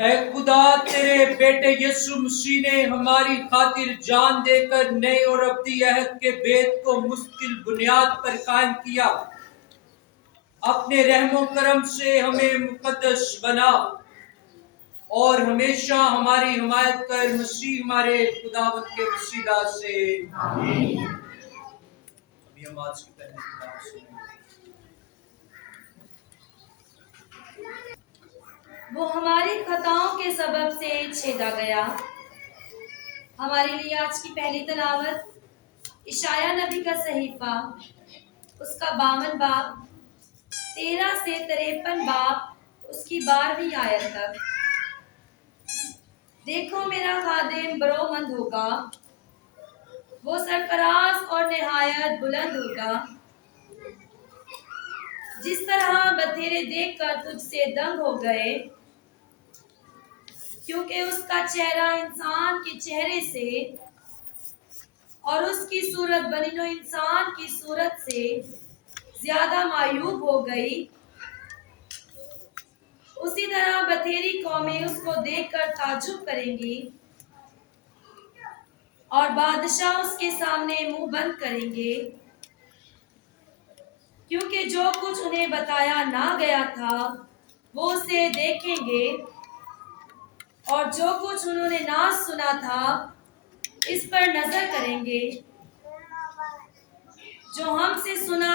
اے خدا، تیرے بیٹے یسوع مسیح نے ہماری خاطر جان دے کر نئے اور ابدی عہد کے بید کو مستقل بنیاد پر قائم کیا۔ اپنے رحم و کرم سے ہمیں مقدس بنا اور ہمیشہ ہماری حمایت کر، مسیح ہمارے خداوند کے وسیلہ سے آمین۔ ابھی ہم آج کی پہلی کتاب سنیں۔ وہ ہماری خطاؤں کے سبب سے چھیدا گیا۔ ہمارے لیے آج کی پہلی تلاوت اشعیاء نبی کا صحیفہ، اس کا 52 باب 13 سے 53 باب اس کی 12ویں آیت تک۔ دیکھو میرا خادم برومند ہوگا، وہ سرفراز اور نہایت بلند ہوگا، جس طرح بتھیرے دیکھ کر تجھ سے دنگ ہو گئے، کیونکہ اس کا چہرہ انسان کے چہرے سے اور اس کی صورت بنی نوع انسان کی صورت سے زیادہ معیوب ہو گئی۔ اسی طرح بتھیری قومیں اس کو دیکھ کر تعجب کریں گی اور بادشاہ اس کے سامنے منہ بند کریں گے، کیونکہ جو کچھ انہیں بتایا نہ گیا تھا وہ اسے دیکھیں گے، اور جو کچھ انہوں نے نہ سنا تھا اس پر نظر کریں گے۔ جو ہم سے سنا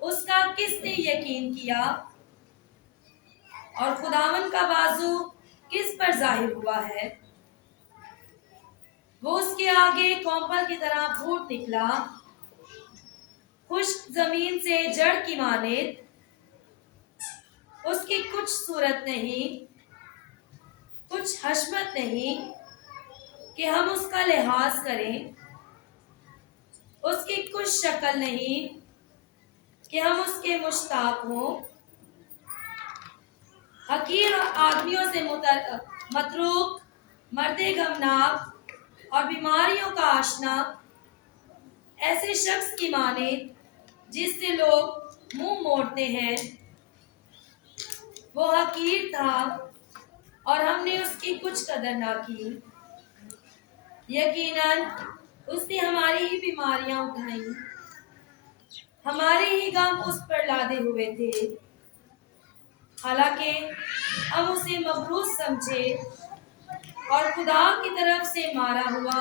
اس کا کس نے یقین کیا، اور خداوند کا بازو کس پر ظاہر ہوا ہے؟ وہ اس کے آگے کومپل کی طرح پھوٹ نکلا، خشک زمین سے جڑ کی مانند۔ اس کی کچھ صورت نہیں، کچھ حشمت نہیں کہ ہم اس کا لحاظ کریں، اس کی کچھ شکل نہیں کہ ہم اس کے مشتاق ہوں۔ حقیر آدمیوں سے متروک، مرد غمناک اور بیماریوں کا آشنا، ایسے شخص کی مانند جس سے لوگ منہ موڑتے ہیں۔ وہ حقیر تھا اور ہم نے اس کی کچھ قدر نہ کی۔ یقیناً اس نے ہماری ہی بیماریاں اٹھائیں، ہمارے ہی غم اس پر لادے ہوئے تھے، حالانکہ ہم اسے مبروز سمجھے اور خدا کی طرف سے مارا ہوا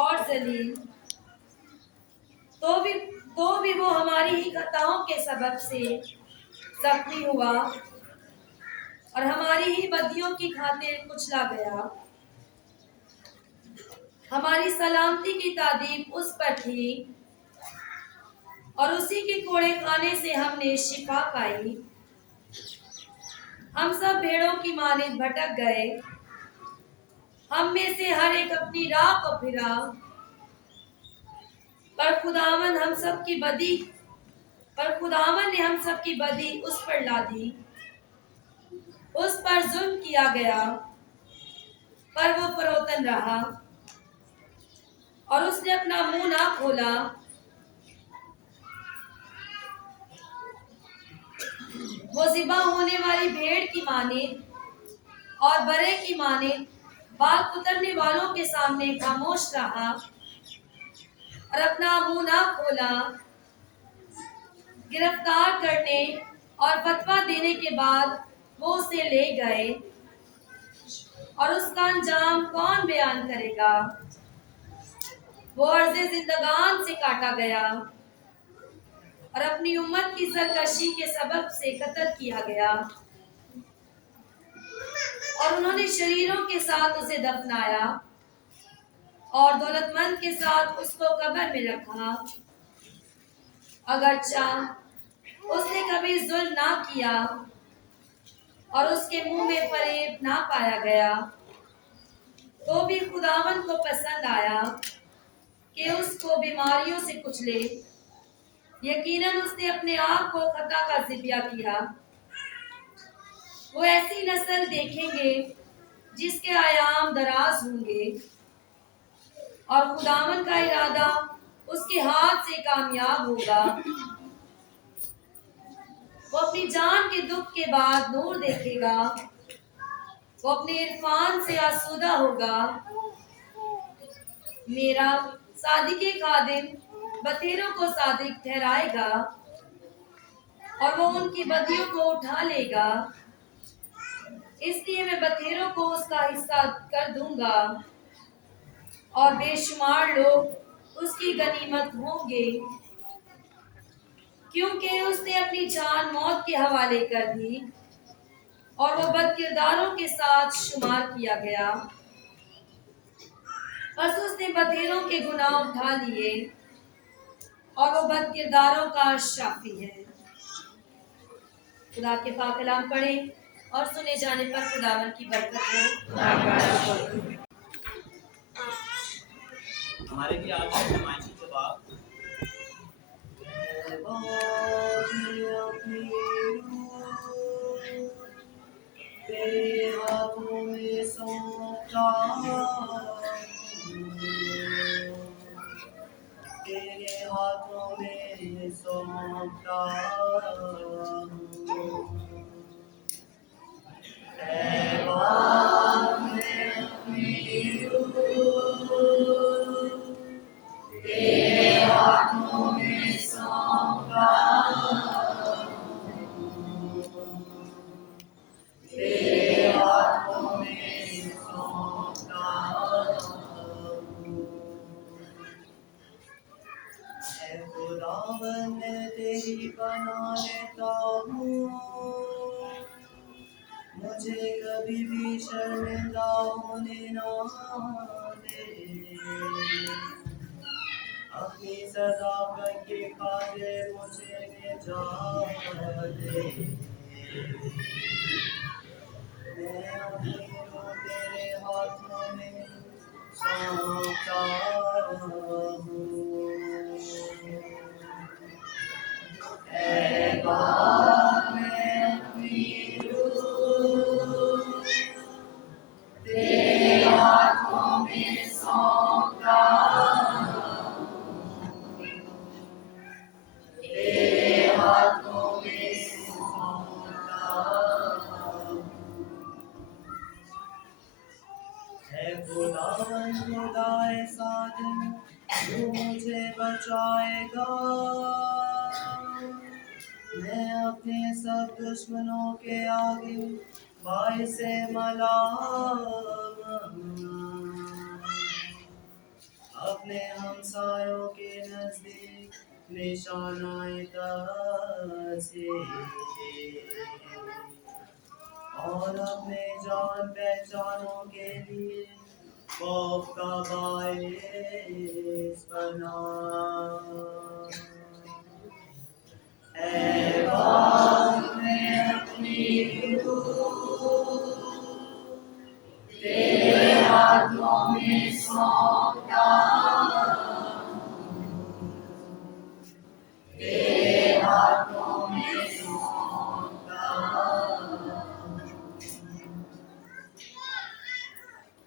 اور ذلیل۔ تو بھی وہ ہماری ہی خطاؤں کے سبب سے زخمی ہوا اور ہماری ہی بدیوں کی خاطر کچلا گیا۔ ہماری سلامتی کی تادیب اس پر تھی، اور اسی کے کوڑے خانے سے ہم نے شفا پائی۔ ہم سب بھیڑوں کی مانند بھٹک گئے، ہم میں سے ہر ایک اپنی راہ کو پھرا، پر خداوند نے ہم سب کی بدی اس پر لادی۔ اس پر ظلم کیا گیا پر وہ فروتن رہا، اور اس نے اپنا منہ نہ کھولا۔ وہ ذبح ہونے والی بھیڑ کی مانند اور برے کی مانند بال کترنے والوں کے سامنے خاموش رہا اور اپنا منہ نہ کھولا۔ گرفتار کرنے اور فتویٰ دینے کے بعد وہ اسے لے گئے، اور اس کا انجام کون بیان کرے گا؟ وہ عرض زندگان سے کاٹا گیا اور اپنی امت کی سرکشی کے سبب سے قتل کیا گیا، اور انہوں نے شریروں کے ساتھ اسے دفنایا اور دولت مند کے ساتھ اس کو قبر میں رکھا۔ اگرچہ اس نے کبھی ظلم نہ کیا اور اس کے منہ میں فریب نہ پایا گیا، تو بھی خداوند کو پسند آیا کہ اس کو بیماریوں سے کچلے۔ یقیناً اس نے اپنے آپ کو خطا کا ذبیہ کیا۔ وہ ایسی نسل دیکھیں گے جس کے ایام دراز ہوں گے، اور خداوند کا ارادہ اس کے ہاتھ سے کامیاب ہوگا۔ وہ اپنی جان کے دکھ کے بعد نور دیکھے گا، वो अपने इरफान से आसूदा होगा। मेरा सादिक खादिम बतेरों को सादिक ठहराएगा और वो उनकी बदियों को उठा लेगा। इसलिए मैं बतेरों को उसका हिस्सा कर दूंगा और बेशुमार लोग उसकी गनीमत होंगे, क्योंकि उसने अपनी जान मौत के हवाले कर दी और वो बदकिरदारों के साथ शुमार किया गया। बस उसने बतेरों के गुनाह उठा लिए और वो बदकिरदारों का शाफी है। खुदा के पाक कलाम पढ़ें और सुने जाने पर खुदावन की बरकत हो। हमारे लिए आज की फरमाइश के जवाब तेरे हाथों में सौंपता तेरे हाथों में सौंपता खुदावन तेरी बना लेता हूँ, मुझे कभी भी शर्मिंदा होने ना दे। अपनी सदाकत के खातिर मुझे निजात दे। मैं अपनी रूह तेरे हाथों में सौंपता हूँ। खुदावन खुदाए सादिक तू मुझे बचाएगा। मैं अपने सब दुश्मनों के आगे बाइसे मलाम अपने हमसायों के नजदीक निशानाए से और अपने जान पहचानों के लिए खौफ का बाइस बना।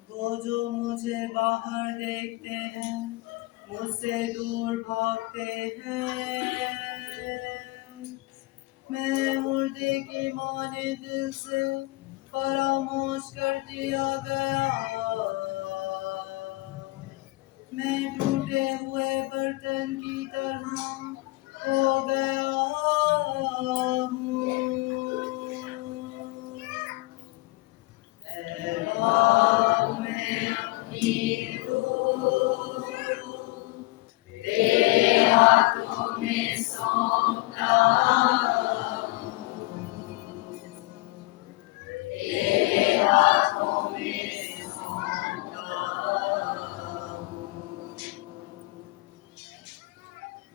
वो जो मुझे बाहर देखते हैं मुझसे दूर भागते हैं। मैं मुर्दे की माने दिल से फरामोश कर दिया गया। मैं टूटे हुए बर्तन की तरह हो गया हूँ।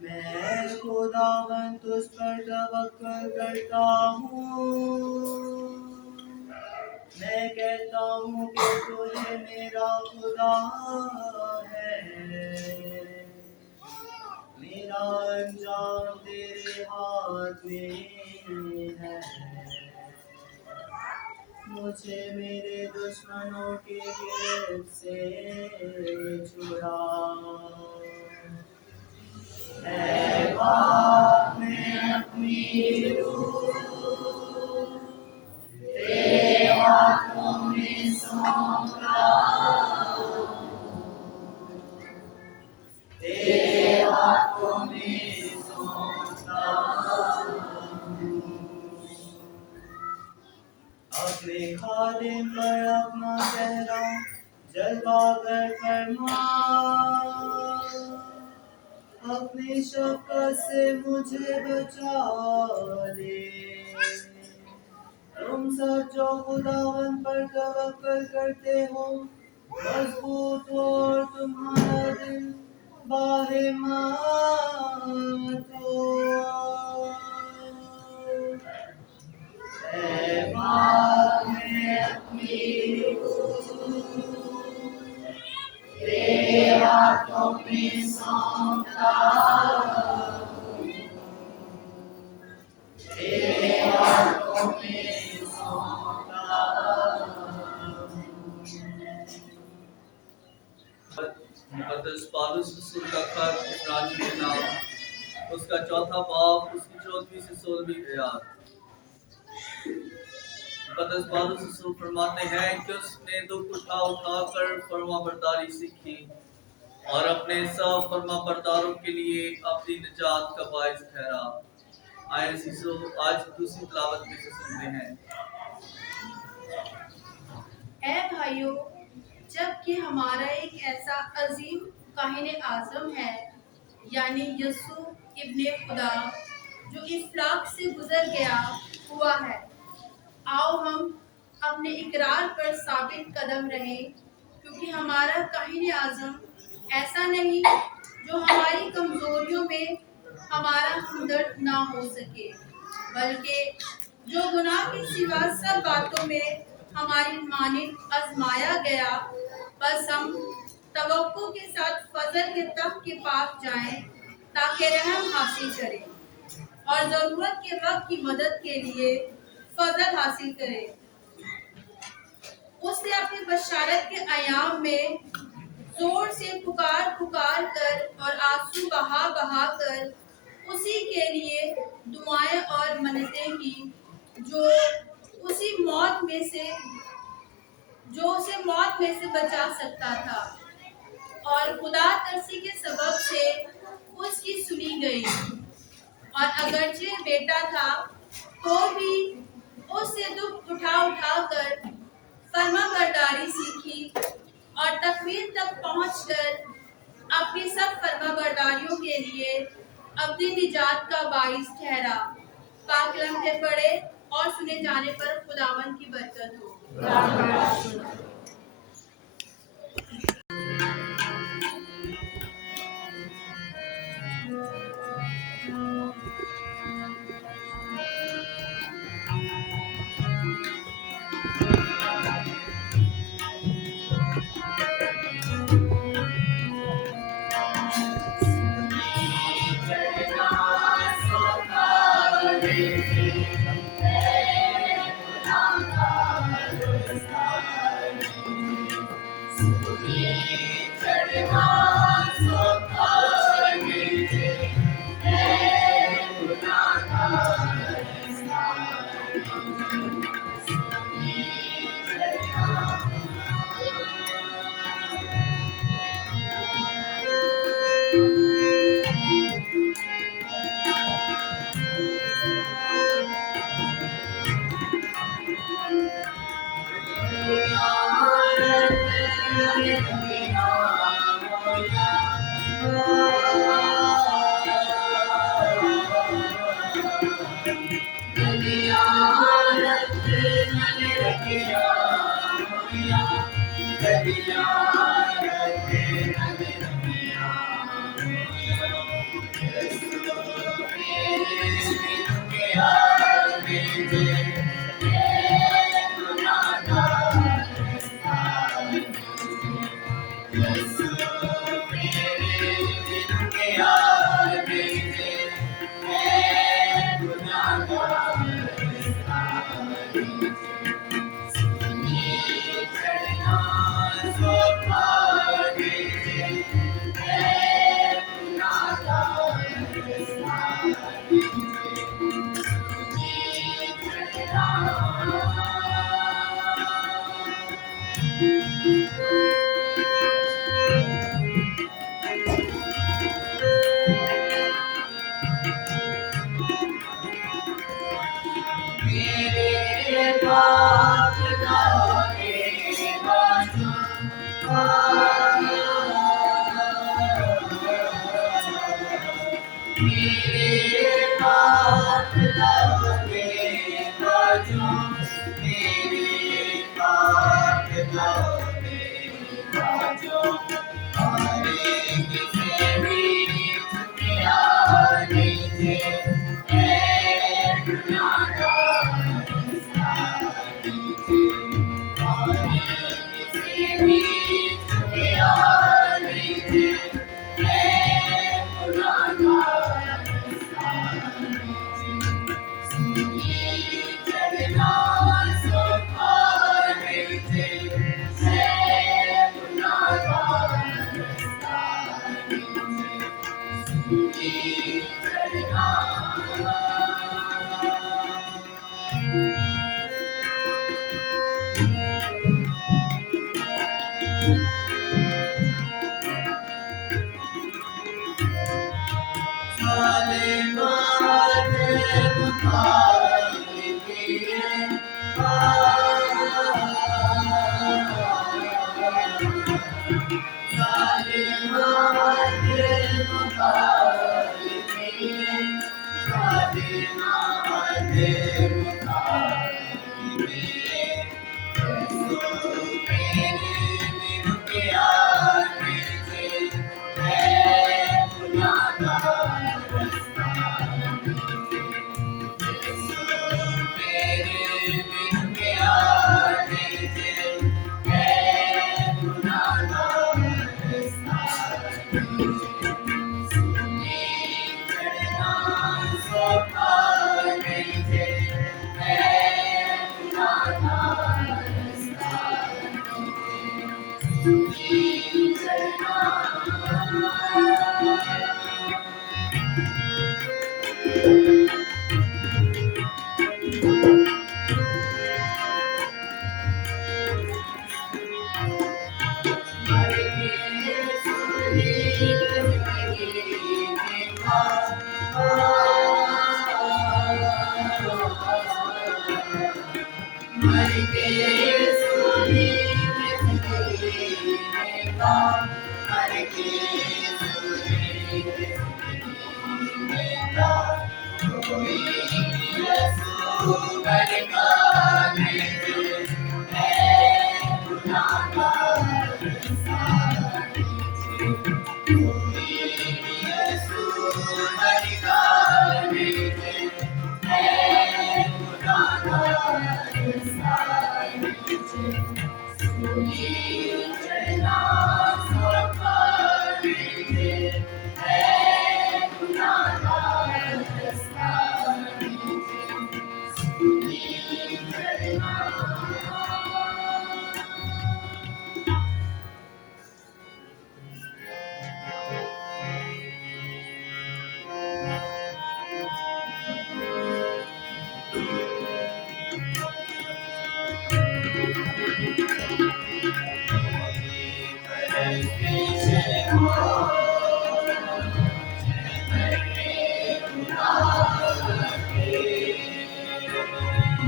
मैं खुदावन तुझ पर तवक्कुल करता हूँ। मैं कहता हूँ कि तू ही मेरा खुदा है। मेरा अंजाम तेरे हाथ में है। मुझे मेरे दुश्मनों के गिरफ्त से छुड़ा। मैं अपनी रूह तेरे हाथों में तेरे हाथों में सौंपता अपने खादिम पर अपना चेहरा जलवा कर फरमा अपनी शफकत से मुझे बचा ले तुम सब जो खुदावन पर तवक्कल करते हो मजबूत हो और तुम्हारा दिल बाहिम्मत हो ऐ बाप में अपनी तेरे हाथों में सौंपता तेरे हाथों में सौंपता मुकद्दस पौलुस रसूल का खत इब्रानियों के नाम उसका चौथा बाब उसकी 14वीं से 16वीं आयत। मुकद्दस पौलुस रसूल फरमाते हैं कि उसने दुख उठा कर फरमाबरदारी सीखी और अपने सब फरमाबरदारों के लिए अपनी निजात का बायस ठहरा। आए सीसो आज दूसरी तिलावत में से सुनते हैं। ऐ भाइयों, जबकि हमारा एक ऐसा अजीम काहिन आज़म है यानी यस्सु इब्ने खुदा जो इफ्लाक से गुजर गया हुआ है, आओ हम अपने इकरार पर साबित कदम रहें, क्योंकि हमारा काहिन आज़म ऐसा नहीं जो हमारी कमजोरियों में हमारा हमदर्द ना हो सके, बल्कि जो गुनाह के सिवा सब बातों में हमारी मानिंद आजमाया गया, बस हम तवक्को के साथ फजल के तख्त के पास जाएं ताकि रहम हासिल करें और जरूरत के वक्त की मदद के लिए फजल हासिल करें। उसने अपनी बशारत के अयाम में जोर से पुकार पुकार कर और आंसू बहा बहा कर उसी के लिए दुआएं और मन्नतें की जो उसे मौत में से बचा सकता था, और खुदा तरसी के सबब से उसकी सुनी गई। और अगरचे बेटा था तो भी उससे दुख उठा कर फरमाबरदारी सीखी और तकमील तक पहुंचकर अपनी सब फरमाबरदारियों के लिए अपनी निजात का बाइस ठहरा। पाक कलम से पढ़े और सुने जाने पर खुदावन की बरकत हो।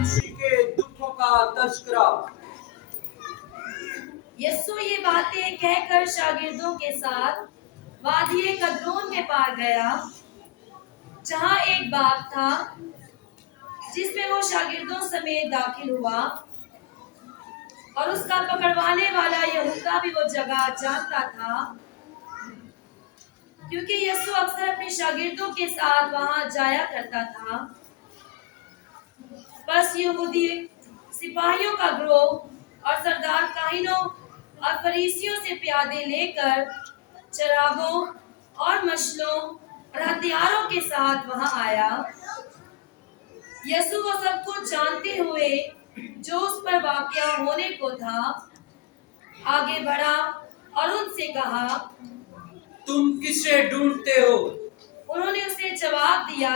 खुशी के दुखों का तस्करा। यीशु ये बातें कहकर शागिर्दों के साथ वादिये कद्रोन में पार गया, जहाँ एक बाग था जिसमें वो शागिर्दों समेत दाखिल हुआ, और उसका पकड़वाने वाला यहूदा भी वो जगह जानता था, क्योंकि यीशु अक्सर अपने शागिर्दों के साथ वहां जाया करता था। बस यहूदी सिपाहियों का ग्रोह और सरदार काहिनों और फरीसियों से प्यादे लेकर चरागों और मशलों और हथियारों के साथ वहां आया। यीशु वो सब कुछ जानते हुए जो उस पर वाक़या होने को था, आगे बढ़ा और उनसे कहा, तुम किसे ढूंढते हो? उन्होंने उसे जवाब दिया,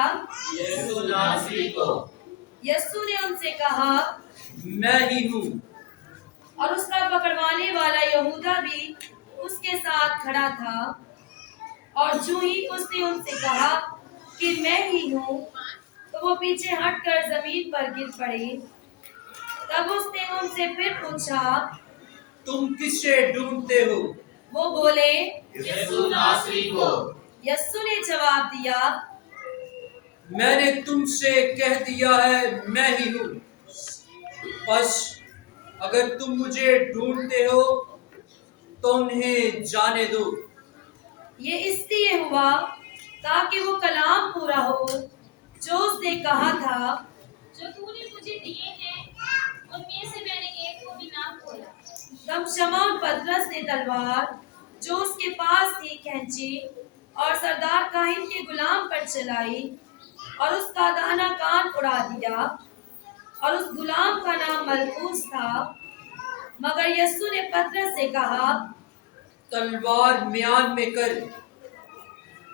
यीशु नासरी को। यीशु ने उनसे कहा, मैं ही हूँ। और उसका पकड़वाने वाला यहूदा भी उसके साथ खड़ा था। और जो ही उसने उनसे कहा कि मैं ही हूँ, तो वो पीछे हटकर जमीन पर गिर पड़े। तब उसने उनसे फिर पूछा, तुम किसे ढूंढते हो? वो बोले, यीशु नासरी को। यीशु ने जवाब दिया, मैंने तुमसे कह दिया है मैं ही हूँ। बस अगर तुम मुझे ढूंढते हो तो उन्हें जाने दो। ये इसलिए हुआ ताकि वो कलाम पूरा हो जो उसने कहा था, जो तूने मुझे दिए हैं उनमें से मैंने एक को भी ना खोला। तब शमौन पतरस ने तलवार जो उसके पास थी खींची और सरदार काहिन के गुलाम पर चलाई और उसका दाहिना कान उड़ा दिया। और उस गुलाम का नाम मलकूस था। मगर यीशु ने पतरस से कहा, तलवार म्यान में कर।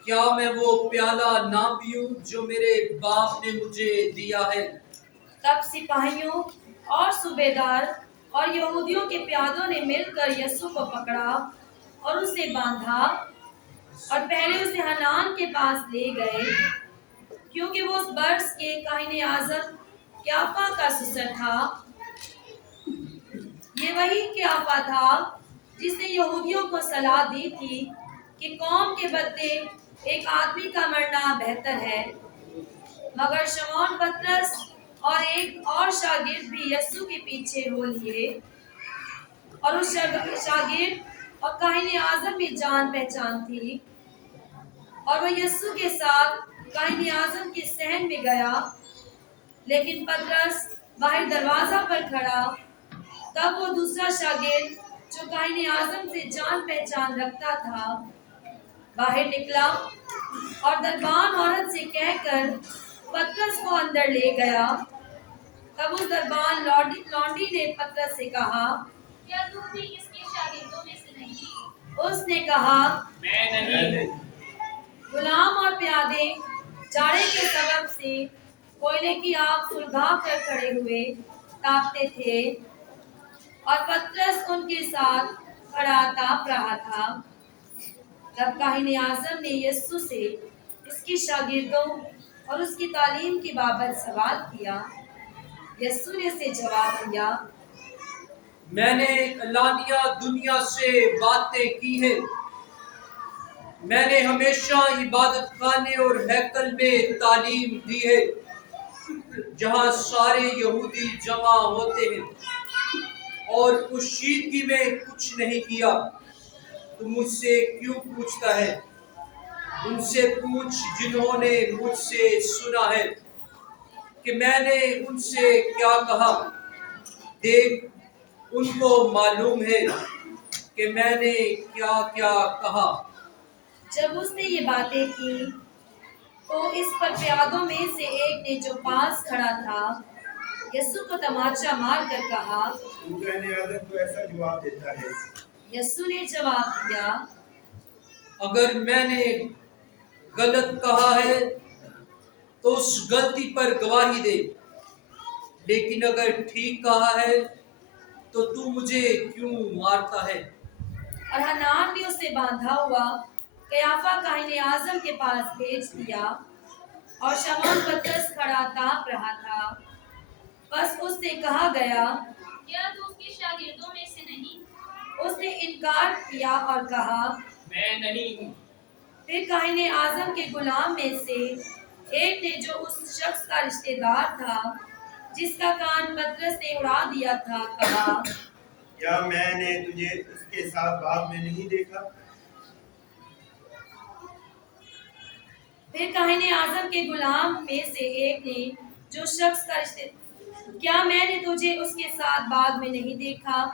क्या मैं वो प्याला ना पीऊं जो मेरे बाप ने मुझे दिया है? तब सिपाहियों और सूबेदार और यहूदियों के प्यादों ने मिलकर यीशु को पकड़ा और उसे बांधा और पहले उसे हनान के पास ले गए, क्योंकि वो उस बर्स के काहिने आज़म क्याफा का ससुर था। ये वही क्याफा था जिसने यहूदियों को सलाह दी थी कि कौम के बदले एक आदमी का मरना बेहतर है। मगर शमौन पतरस और एक और शागिर्द भी यीशु के पीछे हो लिए और उस शागिर्द और काहिने आज़म में जान पहचान थी और वो यीशु के साथ काहिने आज़म के सहन में गया। लेकिन पतरस बाहर दरवाजा पर खड़ा। तब वो दूसरा शागिर्द जो काहिने आज़म से जान पहचान रखता था बाहर निकला और दरबान औरत से कहकर पतरस को अंदर ले गया। तब उस दरबान लौंडी ने पतरस से कहा, क्या तू भी इसके शागिर्दों में से नहीं? उसने कहा, मैं नहीं। गुलाम और प्यादे जाड़े के सबब से कोयले की आग सुलगा कर खड़े हुए तापते थे और पतरस उनके साथ खड़ा ताप रहा था। तब काहिने आज़म ने यीशु से इसकी शागिर्दों और उसकी तालीम की बाबत सवाल किया। यीशु ने उसे जवाब दिया, मैंने अलानिया दुनिया से बातें की हैं। मैंने हमेशा इबादत खाने और हैकल में तालीम दी है, जहाँ सारे यहूदी जमा होते हैं। और उस शीदगी में कुछ नहीं किया। तू मुझसे क्यों पूछता है? उनसे पूछ जिन्होंने मुझसे सुना है कि मैंने उनसे क्या कहा। देख, उनको मालूम है कि मैंने क्या क्या कहा। जब उसने ये बातें की तो इस पर प्यादों में से एक ने जो पास खड़ा था यीशु को तमाचा मार कर कहा, तू कहने आदम को ऐसा जवाब देता है? यीशु ने जवाब दिया, अगर मैंने गलत कहा है तो उस गलती पर गवाही दे, लेकिन अगर ठीक कहा है तो तू मुझे क्यों मारता है? और हनान ने उसे बांधा हुआ कयाफा काहिने आज़म के पास भेज दिया और शमौन पतरस खड़ा ताप रहा था। बस उससे कहा गया, क्या तू उसके शागिर्दों में से नहीं? उसने इनकार किया और कहा, मैं नहीं हूँ। फिर काहिने आज़म के गुलाम में से एक ने जो उस शख्स का रिश्तेदार था जिसका कान पतरस ने उड़ा दिया था कहा, क्या मैंने तुझे उसके साथ बाग में नहीं देखा? फिर काहिने आज़म के गुलाम में से एक ने जो शख्स का क्या मैंने तुझे उसके साथ बाग में नहीं देखा?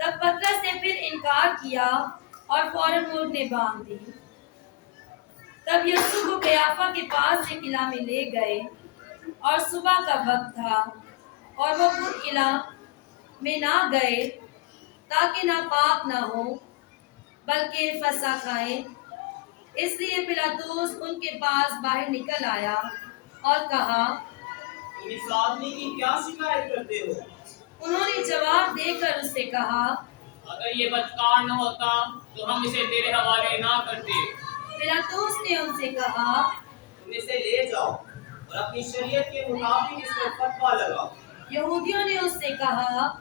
तब पतरस ने फिर इनकार किया और फौरन मुर्दे बांध दी। तब यीशु को कयाफा के पास से किला में ले गए और सुबह का वक्त था और वो खुद किला में ना गए ताकि ना पाप ना हो बल्कि फसा खाएं। इसलिए पिलातुस उनके पास बाहर निकल आया और कहा, तुम इस आदमी की क्या शिकायत करते हो? उन्होंने जवाब देकर उससे कहा, अगर ये बदकार न होता तो हम इसे तेरे हवाले ना करते। पिलातुस ने उनसे कहा, तुम इसे ले जाओ और अपनी शरीयत के मुताबिक इस पर फतवा लगाओ। यहूदियों ने उससे कहा,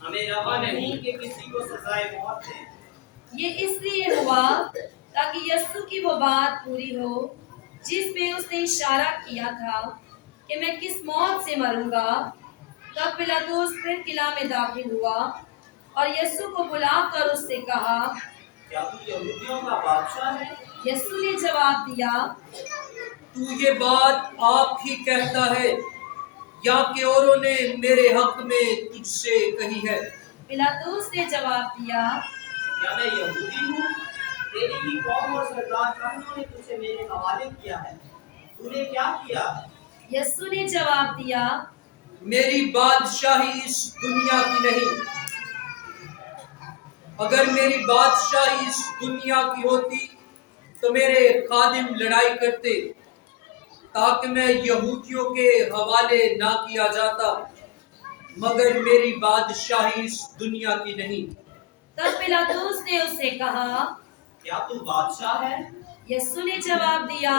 हमें रवा नहीं कि किसी को सजाए मौत दें। ये इसलिए हुआ ताकि यस्सु की वो बात पूरी हो जिसमें उसने इशारा किया था कि मैं किस मौत से मरूंगा। तब पिलातुस फिर किला में दाखिल हुआ और यस्सु को बुलाकर उससे कहा, क्या तू यहूदियों का बादशाह है? यस्सु ने जवाब दिया, तू ये बात आप ही कहता है या कि औरों ने मेरे हक में तुझसे कही है? पिलातुस ने जवाब दिया, क्या मैं यहूदी हूँ? तेरी ही कौम और सरदार काहनों ने तुझे मेरे हवाले किया है। तूने क्या किया? यस्सु ने जवाब दिया, मेरी बादशाही इस दुनिया की नहीं। अगर मेरी बादशाही इस दुनिया की होती तो मेरे खादिम लड़ाई करते ताकि मैं यहूदियों के हवाले ना किया जाता, मगर मेरी बादशाही इस दुनिया की नहीं। तब पिलातुस ने उससे कहा, क्या तू बादशाह है? यस्सु ने जवाब दिया,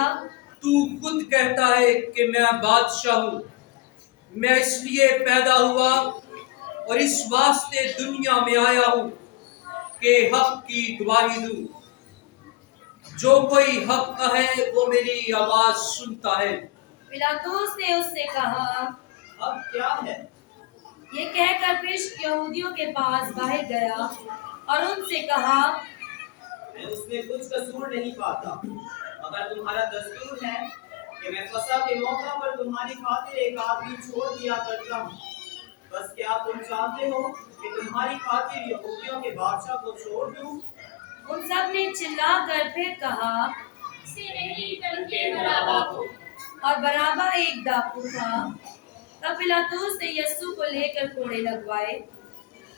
तू खुद कहता है कि मैं बादशाह हूँ। मैं इसलिए पैदा हुआ और इस वास्ते दुनिया में आया हूँ कि हक की गवाही दूं। जो कोई हक का है वो मेरी आवाज सुनता है। पिलातुस ने उससे कहा, अब क्या है? ये कहकर फिर यहूदियों के पास बाहर गया और उनसे कहा, मैं उसमें कुछ कसूर नहीं पाता। अगर तुम्हारा दस्तूर है कि मैं फसह के मौका पर तुम्हारी खातिर एक आदमी छोड़ दिया करता हूँ, बस क्या तुम चाहते हो कि तुम्हारी खातिर यहूदियों के बादशाह को छोड़ दूं? उन सब ने चिल्लाकर फिर कहा, से नहीं करके बराबा को। और बराबा एक डाकू था। तब पिलातुस ने यस्सु को लेकर कोड़े लगवाए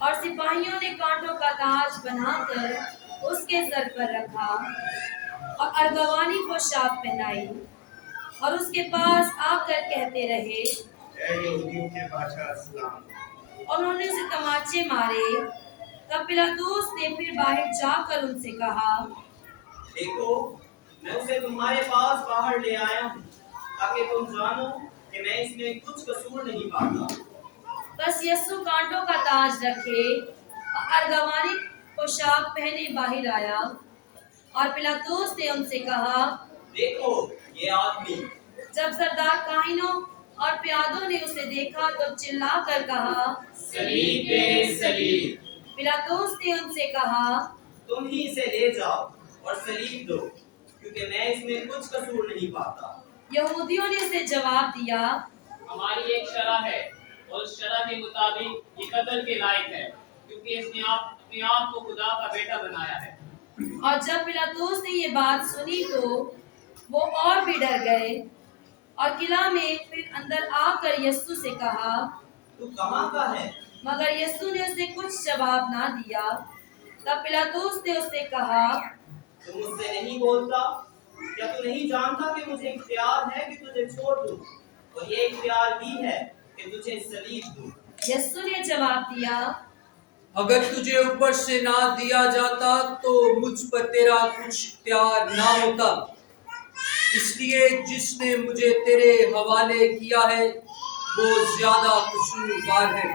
और सिपाहियों ने कांटों का ताज बनाकर उसके सर पर रखा और अर्गवानी पोशाक पहनाई और उसके पास आकर कहते रहे, ऐ यहूदियों के बादशाह सलाम। और उन्होंने उसे तमाचे मारे। तब पिलातुस ने फिर बाहर जाकर उनसे कहा, देखो, मैं उसे तुम्हारे पास बाहर ले आया हूँ ताकि तुम जानो कि मैं इसमें कुछ कसूर नहीं पाता। बस यस्सु कांटों का ताज रखे और अर्गवानी पोशाक पहने बाहर आया। और पिलातुस ने उनसे कहा, देखो, ये आदमी। जब सरदार काहिनों और प्यादों ने उसे देखा तो चिल्लाकर कहा, सलीब पे सलीब। पिलातुस ने उनसे कहा, तुम ही इसे ले जाओ और सलीब दो, क्योंकि मैं इसमें कुछ कसूर नहीं पाता। यहूदियों ने उसे जवाब दिया, हमारी एक शरह है और उस शरह के मुताबिक ये कत्ल के लायक है, क्योंकि इसने अपने आप को खुदा का बेटा बनाया है। और जब पिलातुस ने ये बात सुनी तो वो और भी डर गए और किला में फिर अंदर आकर यस्सु से कहा, तू कहाँ का है? मगर यस्सु ने उसे कुछ जवाब ना दिया। तब पिलातुस ने उससे कहा, तू मुझसे नहीं बोलता? क्या तू नहीं जानता कि मुझे इख्तियार है कि तुझे छोड़ दूं, और ये इख्तियार भी है कि तुझे सलीब दूं? यस्सु ने जवाब दिया, अगर तुझे ऊपर से ना दिया जाता तो मुझ पर तेरा कुछ इख्तियार ना होता। इसलिए जिसने मुझे तेरे हवाले किया है वो ज्यादा कसूरवार है।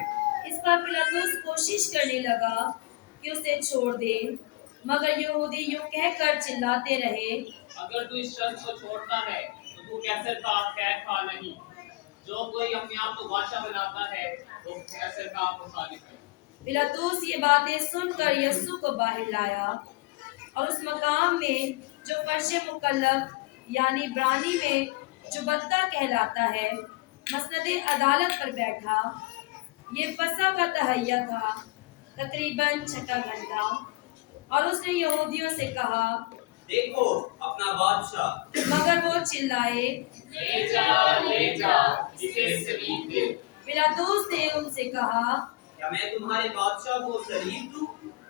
इस पर पिलातुस कोशिश करने लगा कि उसे छोड़ दे, मगर यहूदी यूं कहकर चिल्लाते रहे, अगर तू इस शख्स को छोड़ता है तो तू कैसर का खैर खा नहीं। जो कोई अपने आप को बादशाह बनाता है वो कैसर का मुखालिफ है। पिलातुस ये बातें सुनकर यस्सु को बाहर लाया और उस मकाम में जो फर्श मुकल्लफ यानी इब्रानी में जो बद्दा कहलाता है मसनदे अदालत पर बैठा। ये फसह का तहैया था, तकरीबन 6 घंटा। और उसने यहूदियों से कहा, देखो अपना बादशाह। मगर वो चिल्लाए, ले जा इसे सलीब दे। पिलातुस ने उनसे कहा, क्या मैं तुम्हारे बादशाह को सलीब दूं?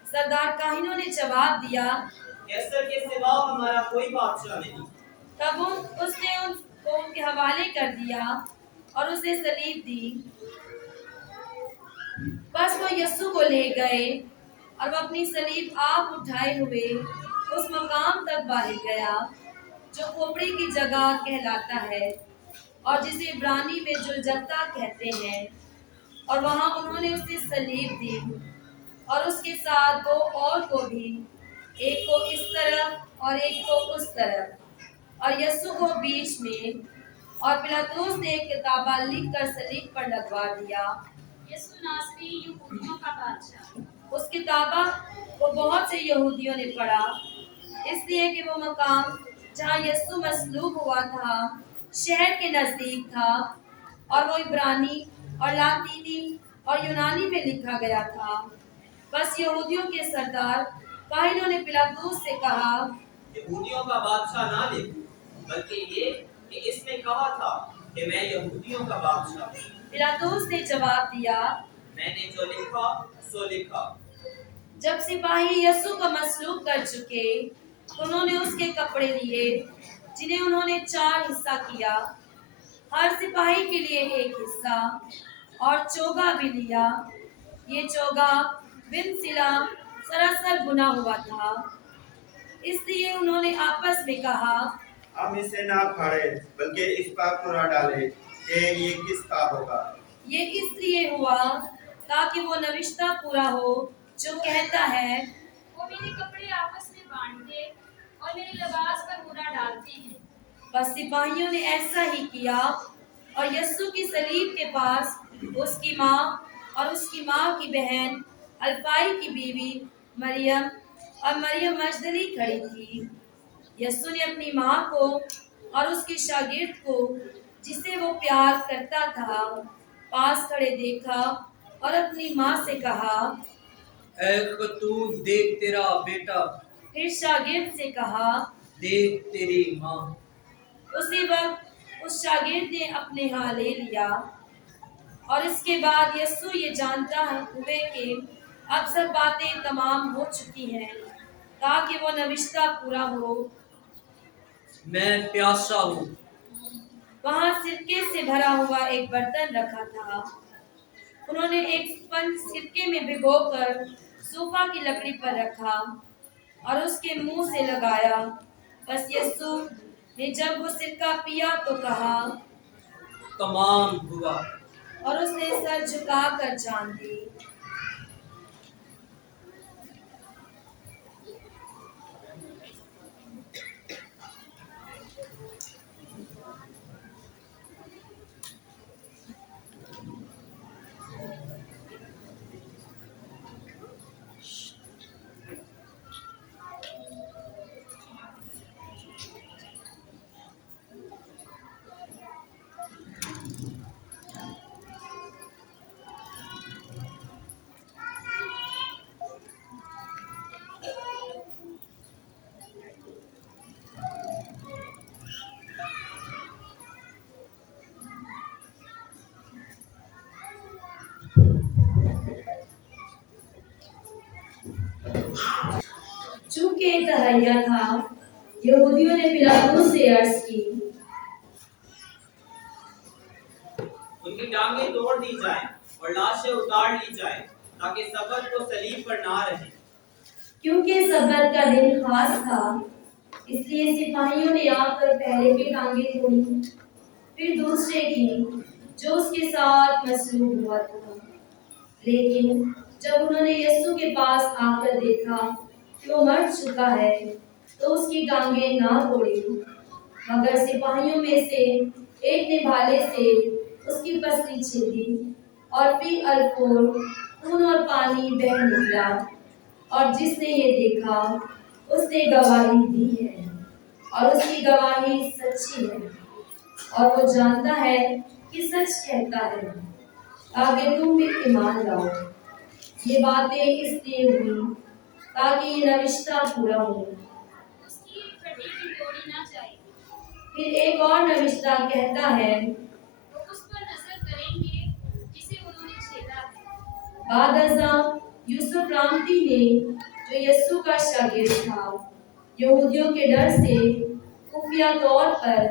सरदार काहिनों ने जवाब दिया, कैसर के सिवा हमारा कोई बादशाह नहीं। तब उसने उनको उनके हवाले कर दिया और उसे सलीब दी। बस वो यस्सु को ले गए और वो अपनी सलीब आप उठाए हुए उस मकाम तक बाहर गया जो खोपड़ी की जगह कहलाता है। اور جسے عبرانی میں جلجتہ کہتے ہیں، اور وہاں انہوں نے اسے صلیب دی اور اس کے ساتھ دو اور کو بھی، ایک کو اس طرف اور ایک کو اس طرف، اور یسوع کو بیچ میں، اور پلاطوس نے ایک کتابہ لکھ کر صلیب پر لگوا دیا۔ یسوع ناصری یہودیوں کا بادشاہ۔ اس کتابہ کو بہت سے یہودیوں نے پڑھا، اس لیے کہ وہ مقام جہاں یسوع مصلوب ہوا تھا شہر کے نزدیک تھا، اور وہ عبرانی اور لاطینی اور یونانی میں لکھا گیا تھا۔ بس یہودیوں کے سردار کاہنوں نے پلاطوس سے کہا، یہودیوں کا بادشاہ نہ لکھ، بلکہ یہ کہ اس نے کہا تھا کہ میں یہودیوں کا بادشاہ ہوں۔ پلاطوس نے جواب دیا، میں نے جو لکھا سو لکھا۔ جب سپاہی یسوع کو مصلوب کر چکے تو انہوں نے اس کے کپڑے لیے، جنہیں انہوں نے 4 حصہ کیا، ہر سپاہی کے لیے ایک حصہ، اور چوگا بھی لیا۔ یہ چوگا بن سلا سراسر بنا ہوا تھا، اس لیے انہوں نے آپس میں کہا، ہم اسے نہ پھاڑے بلکہ اس پر کوڑا ڈالے کہ یہ کس کا ہوگا۔ یہ اس لیے ہوا تاکہ وہ نوشتہ پورا ہو جو کہتا ہے، وہ میرے کپڑے آپس میں بانٹتے اور میرے لباس پر برا ڈالتے ہیں۔ بس سپاہیوں نے ایسا ہی کیا، اور یسوع کی صلیب کے پاس اس کی ماں اور اس کی ماں کی بہن الفائی کی بیوی مریم اور مریم مجدلی کھڑی تھی۔ یسوع نے اپنی ماں کو اور اس کے شاگرد کو، جسے وہ پیار کرتا تھا، پاس کھڑے دیکھا اور اپنی ماں سے کہا، اے خاتون دیکھ تیرا بیٹا، پھر شاگرد سے کہا، دیکھ تیری ماں۔ اسی وقت اس شاگرد نے اپنے ہاں لے لیا۔ اور اس کے بعد یسوع یہ جانتا ہوئے کہ اب سب باتیں تمام ہو چکی ہیں، تاکہ وہ نوشتہ پورا ہو، میں پیاسا ہوں۔ وہاں سرکے سے بھرا ہوا ایک برتن رکھا تھا۔ انہوں نے ایک اسپنج سرکے میں بھگو کر صوفہ کی لکڑی پر رکھا اور اس کے منہ سے لگایا۔ بس یسوع نے جب وہ سرکہ پیا تو کہا، تمام ہوا۔ اور اس نے سر جھکا کر جان دی۔ چونکہ تہیا تھا، یہودیوں نے پلاطوس سے عرض کی، ان کی ٹانگیں توڑ دی جائیں اور لاشیں اتار لی جائیں، تاکہ سبت کو صلیب پر نہ رہے۔ کیونکہ سبت کا دن خاص تھا، اس لیے سپاہیوں نے آ کر پہلے کی ٹانگیں توڑی، پھر دوسرے کی جو اس کے ساتھ مصلوب ہوا تھا۔ لیکن جب انہوں نے یسوع کے پاس آ کر دیکھا کہ وہ مر چکا ہے تو اس کی ٹانگیں نہ توڑی، مگر سپاہیوں میں سے ایک نے بھالے سے اس کی پسلی چھیدی، اور پھر الفور خون اور پانی بہہ نکلا۔ اور جس نے یہ دیکھا اس نے گواہی دی ہے، اور اس کی گواہی سچی ہے، اور وہ جانتا ہے کہ سچ کہتا ہے، تاکہ تم بھی ایمان لاؤ۔ یہ باتیں اس لیے ہوئی تاکہ یہ نوشتہ پورا ہو۔ اس کی ایک ہڈی بھی توڑی نہ جائے۔ پھر ایک اور نوشتہ کہتا ہے، وہ اس پر نظر کریں گے جسے انہوں نے چھیدا ہے۔ بعد ازاں یوسف رامتی نے جو یسوع کا شاگرد تھا، یہودیوں کے ڈر سے خفیہ طور پر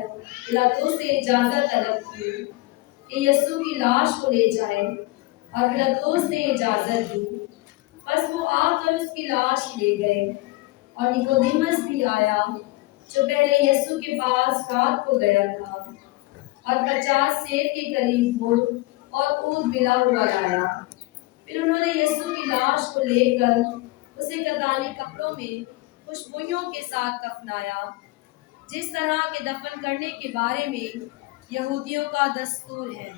پلاطوس سے اجازت طلب کی کہ یسوع کی لاش کو لے جائے، اور پلاطوس نے اجازت دی۔ بس وہ آ کر اس کی لاش لے گئے، اور نیکودیمس بھی آیا جو پہلے یسوع کے پاس رات کو گیا تھا۔ और 50 सेर के करीब गुड़ और ऊद मिला हुआ लाया। फिर उन्होंने यीशु की लाश को लेकर उसे कतानी कपड़ों में खुशबुइयों के साथ कफनाया, जिस तरह के दफन करने के बारे में यहूदियों का दस्तूर है।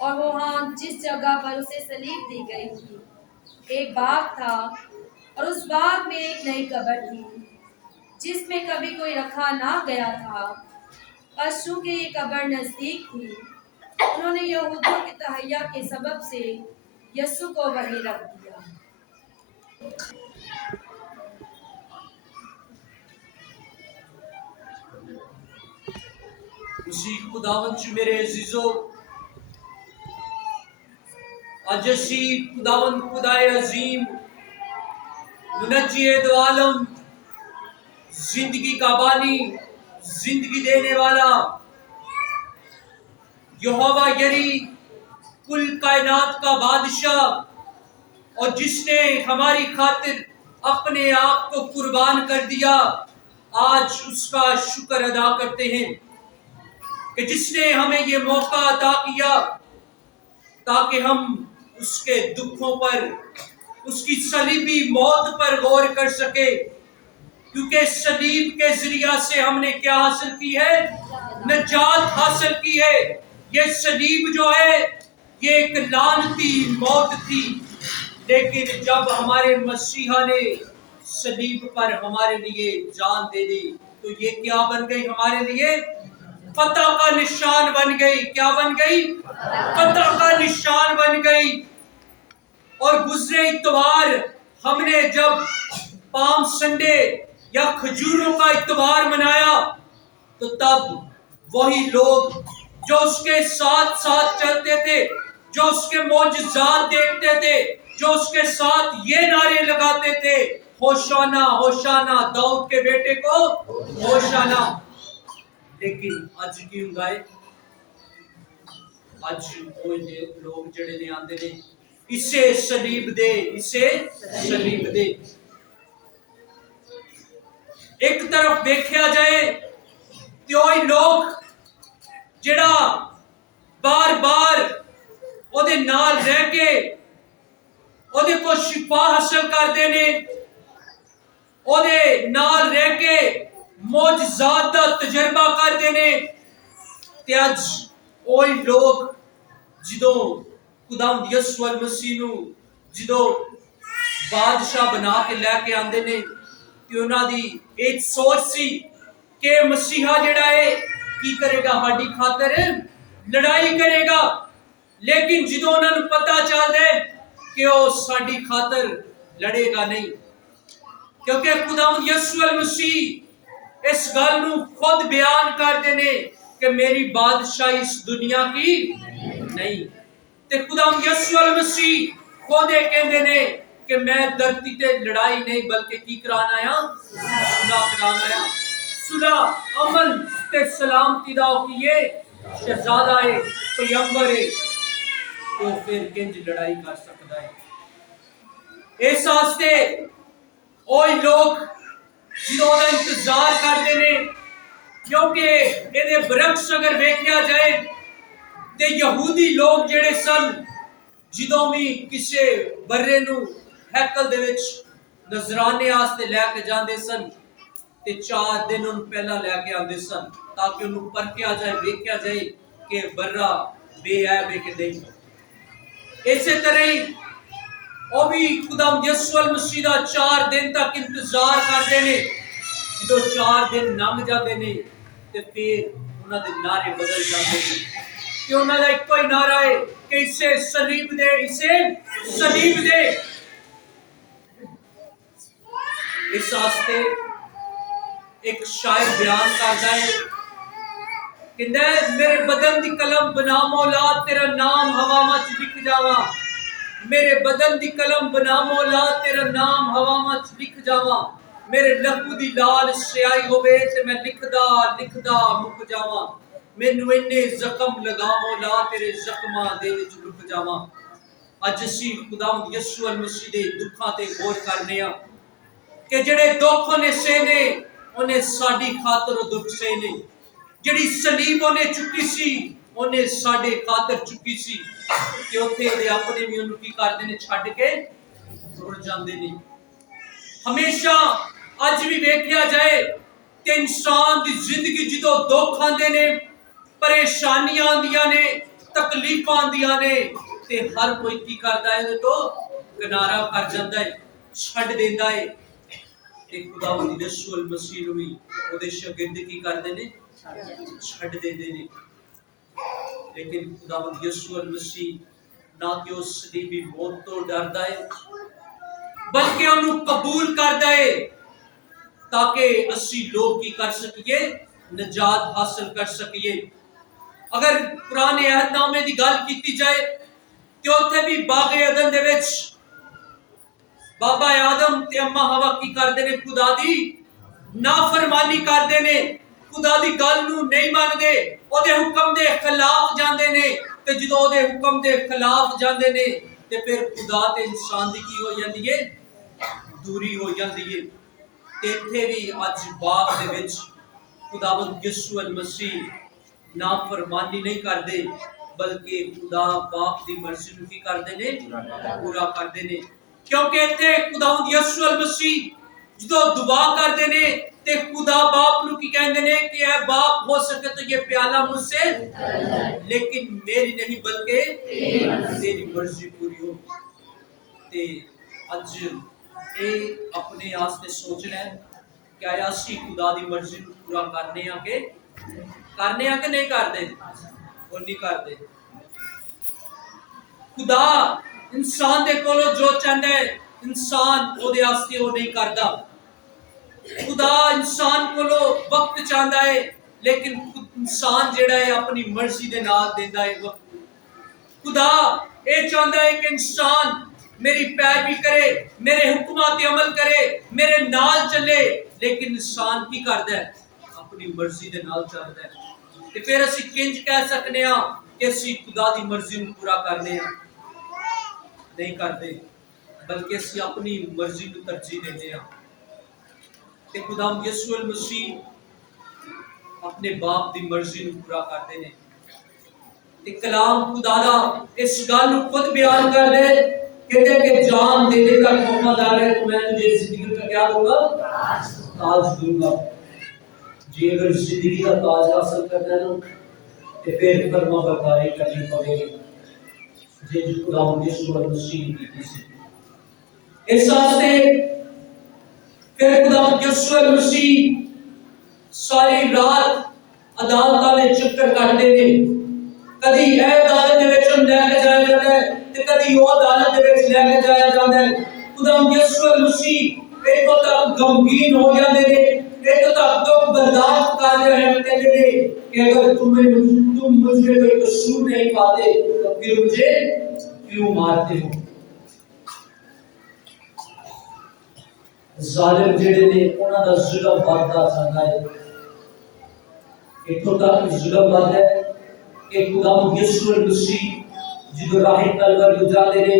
और वहाँ जिस जगह पर उसे सलीब दी गई थी एक बाग था, और उस बाग में एक नई कब्र थी जिसमें कभी कोई रखा ना गया था। बस चूंकि ये कब्र नजदीक थी, उन्होंने यहूदियों के तहैया के सबब से यीशु को वहीं रख दिया। उसी खुदावंद च मेरे अजीजो, अज असी खुदावंद खुदाए अजीम मुनज्जी दो आलम, जिंदगी का बानी, जिंदगी देने वाला यहोवा यरी, कुल कायनात का बादशाह, और जिसने हमारी खातिर अपने आप को कुर्बान कर दिया, आज उसका शुक्र अदा करते हैं कि जिसने हमें ये मौका अता किया ताकि हम उसके दुखों पर, उसकी सलीबी मौत पर गौर कर सके। क्योंकि सलीब के जरिया से हमने क्या हासिल की है? नजात हासिल की है। ये सलीब जो है ये एक लानती मौत थी, लेकिन जब हमारे मसीहा ने सलीब पर हमारे लिए जान दे दी तो ये क्या बन गई? हमारे लिए फतह का निशान बन गई। क्या बन गई? फतह का निशान बन गई। और गुजरे इतवार हमने जब पाम संडे या खजूरों का इतवार मनाया, तो तब वही लोग जो उसके साथ साथ चलते थे, जो उसके मौजज़ात देखते थे, जो उसके साथ ये नारे लगाते थे, होशाना होशाना, दाऊद के बेटे को होशाना। लेकिन अज की गाए, अज कोई लोग जड़े ने आंदे ने, इसे सलीब दे, इसे सलीब दे। एक तरफ देखा जाए तो लोग जड़ा बार बार ओदे नाल रह के ओदे को शिफा हासिल करते ने, ओदे नाल रह के मौजज़ात दा तजर्बा करते ने। ते अज ओही लोग जिदों खुदावंद यीशु मसीह नूं जिदों बादशाह बना के लैके आंदे ने, ते उन्हां दी एक सोच सी कि मसीहा जिहड़ा है की करेगा? साडी खातर लड़ाई करेगा। लेकिन जिदों उन्हां नूं पता चलदा है कि वो साडी खातर लड़ेगा नहीं, क्योंकि खुदावंद यीशु मसीह इस गल नूं खुद बयान करदे ने कि मेरी बादशाही इस दुनिया की नहीं। ते खुदावंद यीशु मसीह खुद कहंदे ने कि मैं धरती ते लड़ाई नहीं बल्कि की कराना आया? सुलह कराना आया। सुलह अमन ते सलामती दा किए शहजादा है, पैगंबर है, तो फिर किंज लड़ाई कर सकता है? इस वास्ते ओही लोग जिन्हों दा इंतजार करते ने, क्योंकि इहदे बरक्स अगर वेख्या जाए ते यहूदी लोग जेड़े सन, जिदों भी किसी बर्रे नूं हैकल दे विच नजराने वास्ते लैके जांदे सन, ते 4 दिन उन पहला लैके आंदे सन ताकि उन्हें परखिया जाए, वेख्या जाए कि बर्रा बेऐब है कि नहीं। इसे तरह ही वो भी खुदावंद यीशु मसीह दा 4 दिन तक इंतजार करते ने। जो 4 दिन लंघ जाते ने ते फिर उन्हां दे नारे बदल जाते ने, कि उन्हां दा इक्को ही नारा है कि इसे सलीब दे, इसे सलीब दे। इस वास्ते एक शायर बयान करता है, कहंदा है मेरे बदन दी कलम बना मौला तेरा नाम हवा मच लिख जावा। मेरे बदन दी कलम बना मौला तेरा नाम हवा मच लिख जावा। मेरे लहू दी लाल स्याही होवे ते मैं लिखदा लिखदा मुक जावा। मैनू इन्ने जख्म लगा मौला तेरे जख्मां दे विच रुक जावा। अज असीं खुदावंद यीशु मसीह दे दुखां ते गौर करने आ कि जेड़े दुख ने सहने, उन्हें साडी खातर दुख सहने। ਜਿਹੜੀ ਸਲੀਬ ਉਹਨੇ ਚੁੱਕੀ ਸੀ ਉਹਨੇ ਸਾਡੇ ਖਾਤਰ ਚੁੱਕੀ ਸੀ ਕਿ ਉੱਥੇ ਦੇ ਆਪਣੇ ਵੀ ਉਹਨੂੰ ਕੀ ਕਰਦੇ ਨੇ, ਛੱਡ ਕੇ ਰੁੜ ਜਾਂਦੇ ਨੇ। ਹਮੇਸ਼ਾ ਅੱਜ ਵੀ ਵੇਖਿਆ ਜਾਏ ਕਿ ਇਨਸਾਨ ਦੀ ਜ਼ਿੰਦਗੀ ਜਦੋਂ ਦੁੱਖ ਆਉਂਦੇ ਨੇ, ਪਰੇਸ਼ਾਨੀਆਂ ਆਉਂਦੀਆਂ ਨੇ, ਤਕਲੀਫਾਂ ਆਉਂਦੀਆਂ ਨੇ, ਤੇ ਹਰ ਕੋਈ ਕੀ ਕਰਦਾ ਹੈ, ਇਹਦੇ ਤੋਂ ਕਿਨਾਰਾ ਕਰ ਜਾਂਦਾ ਹੈ, ਛੱਡ ਦਿੰਦਾ ਹੈ। ਤੇ ਖੁਦਾਵੰਦ ਯਿਸੂ ਮਸੀਹ ਨੂੰ ਵੀ ਉਹਦੇ ਸ਼ਾਗਿਰਦ ਕੀ ਕਰਦੇ ਨੇ, ਛੱਡ ਦਿੰਦੇ ਨੇ। ਲੇਕਿਨ ਖੁਦਾਵੰਦ ਯਿਸੂ ਮਸੀਹ ਨਾ ਕਿ ਉਸ ਸਲੀਬੀ ਮੌਤ ਤੋਂ ਡਰਦਾ ਹੈ, ਬਲਕਿ ਉਹਨੂੰ ਕਬੂਲ ਕਰਦਾ ਹੈ ਤਾकि ਅਸੀਂ ਲੋਕ ਕੀ ਕਰ ਸਕੀਏ, ਨਜਾਤ ਹਾਸਲ ਕਰ ਸਕੀਏ। ਅਗਰ ਪੁਰਾਣੇ ਅਹਿਦਨਾਮੇ ਦੀ ਗੱਲ ਕੀਤੀ ਜਾਏ ਤੇ ਉੱਥੇ ਵੀ ਬਾਗੇ ਅਦਨ ਦੇ ਵਿੱਚ ਬਾਬਾ ਆਦਮ ਤੇ ਅੰਮਾ ਹਵਾ ਕੀ ਕਰਦੇ ਨੇ, ਖੁਦਾ ਦੀ ਨਾਫਰਮਾਨੀ ਕਰਦੇ ਨੇ, ਖੁਦਾ ਦੀ ਗੱਲ ਨੂੰ ਨਹੀਂ ਮੰਨਦੇ, ਉਹਦੇ ਹੁਕਮ ਦੇ ਖਿਲਾਫ ਜਾਂਦੇ ਨੇ। ਤੇ ਜਦੋਂ ਉਹਦੇ ਹੁਕਮ ਦੇ ਖਿਲਾਫ ਜਾਂਦੇ ਨੇ ਤੇ ਫਿਰ ਖੁਦਾ ਤੇ ਇਨਸਾਨ ਦੀ ਕੀ ਹੋ ਜਾਂਦੀ ਹੈ, ਦੂਰੀ ਹੋ ਜਾਂਦੀ ਹੈ। ਤੇ ਇੱਥੇ ਵੀ ਅੱਜ ਬਾਗ ਦੇ ਵਿੱਚ ਖੁਦਾਵੰਦ ਯਿਸੂ ਮਸੀਹ ਨਾਫਰਮਾਨੀ ਨਹੀਂ ਕਰਦੇ, ਬਲਕਿ ਖੁਦਾ ਬਾਪ ਦੀ ਮਰਜ਼ੀ ਨੂੰ ਕੀ ਕਰਦੇ ਨੇ, ਪੂਰਾ ਕਰਦੇ ਨੇ। ਕਿਉਂਕਿ ਇੱਥੇ ਖੁਦਾਵੰਦ ਯਿਸੂ ਮਸੀਹ ਜਦੋਂ ਦੁਆ ਕਰਦੇ ਨੇ ਤੇ ਖੁਦਾ ਬਾਪ ਨੂੰ ਕੀ ਕਹਿੰਦੇ ਨੇ ਕਿ ਐ ਬਾਪ ਹੋ ਸਕੇ तो ये प्याला मुझसे, लेकिन मेरी नहीं बल्कि तेरी मर्जी पूरी हो। ते अज ये अपने आस्ते सोचना है कि ਅਸੀਂ खुदा दी मर्जी ਨੂੰ पूरा करने आ के नहीं करते, वो नहीं करते। खुदा इंसान दे कोलों जो चाहता है इंसान ਉਹਦੇ ਆਸਤੇ ਉਹ नहीं करता। खुदा इंसान कोलों वक्त चाहता है, लेकिन इंसान जेड़ा है अपनी मर्जी दे नाल देंदा है वक्त। खुदा ये चाहता है कि इंसान मेरी पैरवी करे, मेरे हुक्मां ते अमल करे, मेरे नाल चले, लेकिन इंसान की करदा है, अपनी मर्जी दे नाल चलदा है। ते फिर ਅਸੀਂ ਕਿੰਜ ਕਹਿ ਸਕਨੇ ਆ ਕਿ ਅਸੀਂ खुदा दी मर्जी ਨੂੰ पूरा करने आ? नहीं करते, बल्कि ਅਸੀਂ अपनी मर्जी ਨੂੰ तरजीह देने आ। ਤੇ ਖੁਦਾਵੰਦ ਯਿਸੂ ਮਸੀਹ ਆਪਣੇ ਬਾਪ ਦੀ ਮਰਜ਼ੀ ਨੂੰ ਪੂਰਾ ਕਰਦੇ ਨੇ। ਤੇ ਕਲਾਮ ਖੁਦਾ ਦਾ ਇਸ ਗੱਲ ਨੂੰ ਖੁਦ ਬਿਆਨ ਕਰਦੇ, कहते कि जान देने का वफादार है तो मैं तुझे जिंदगी का क्या दूंगा, ताज दूंगा। जी अगर जिंदगी का ताज हासिल करना है ना तो फिर फर्मा बरदारी करनी पड़ेगी जे खुदावंद यीशु मसीह की थी। इस वास्ते फिर खुदावंद यीशु मसीह सारी रात अदालतां दे चक्कर काटते ने। कदी ए अदालत दे विच लैके जाया जाता है ते कदी वो अदालत दे विच लैके जाया जाता है। खुदावंद यीशु मसीह एक तो तक गमगीन हो जाते ने, एक तो तक दुख बर्दाश्त कर रहे हैं, कहते ने कि अगर तुम मुझे कोई कसूर नहीं पाते तो फिर मुझे क्यों मारते हो। जालिम जेड़े ने उन्हां दा जुल्म बढ़दा जांदा है। इत्थों तक जुल्म बढ़दा है कि खुदावंद यीशु मसीह जिदों राह तलवार गुजारदे ने,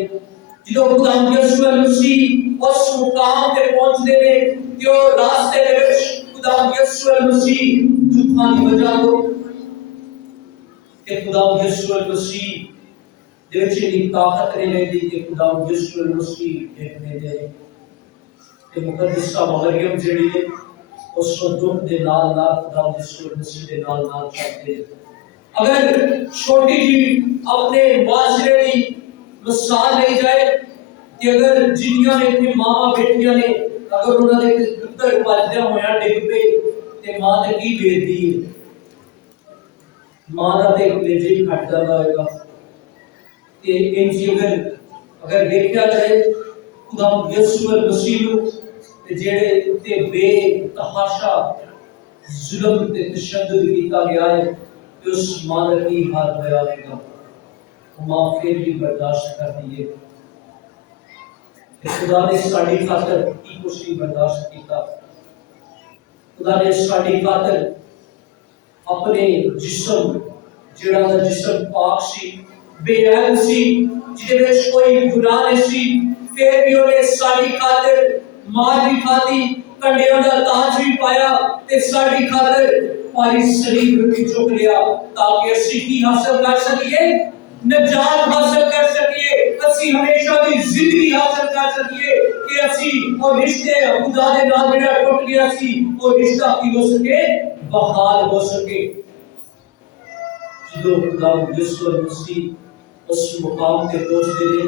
जिदों खुदावंद यीशु मसीह उस मुकाम ते पहुंचदे ने कि वो रास्ते दे विच खुदावंद यीशु मसीह दुखां दी वजह तो कि खुदावंद यीशु मसीह दे विच इन्नी ताकत नहीं रहिंदी कि खुदावंद यीशु मसीह देखने दे कि मुकद्दसा मरियम जेड़ी है उस दुख दे नाल नाल खुदावंद यीशु मसीह दे नाल नाल चलदे। अगर छोटी जी अपने माशरे की मिसाल ली जाए कि अगर जिन्नियां ने अपनी मां बेटियां ने अगर उन्होंने पुत्र भजदे होया डिग पे ते मां ते की बेदी है, मां दा ते कलेजे ही फट जांदा होएगा। ते इंज अगर देखा जाए खुदावंद यीशु मसीह नूं ते जेड़े ते बेतहाशा जुल्म ते तशद्दुद कीता गया है कि उस मां का की हाल होया होगा। मां फिर भी बर्दाश्त कर दी है। खुदा ने साडी खातर की कुछ नहीं बर्दाश्त किया। खुदा ने साडी खातर अपने जिस्म जेड़ा दा जिस्म पाक सी, बेऐब सी, जिहदे विच कोई गुनाह नहीं सी, फिर भी उन्हें साडी खातर मार भी खाती, کنڈیاں دا تاج بھی پایا تے ساڈی خاطر پاری سلیب بھی چک لیا تاکہ اسی کی حاصل کر سکیے نجات حاصل کر سکیے اسی ہمیشہ دی زندگی حاصل کر سکیے کہ اسی اور رشتے خدا دے نال جڑا ٹوٹ گیا سی وہ رشتہ کی ہو سکے بحال ہو سکے جو خدا یسوع مسیح اس مقام تے پہنچ گئے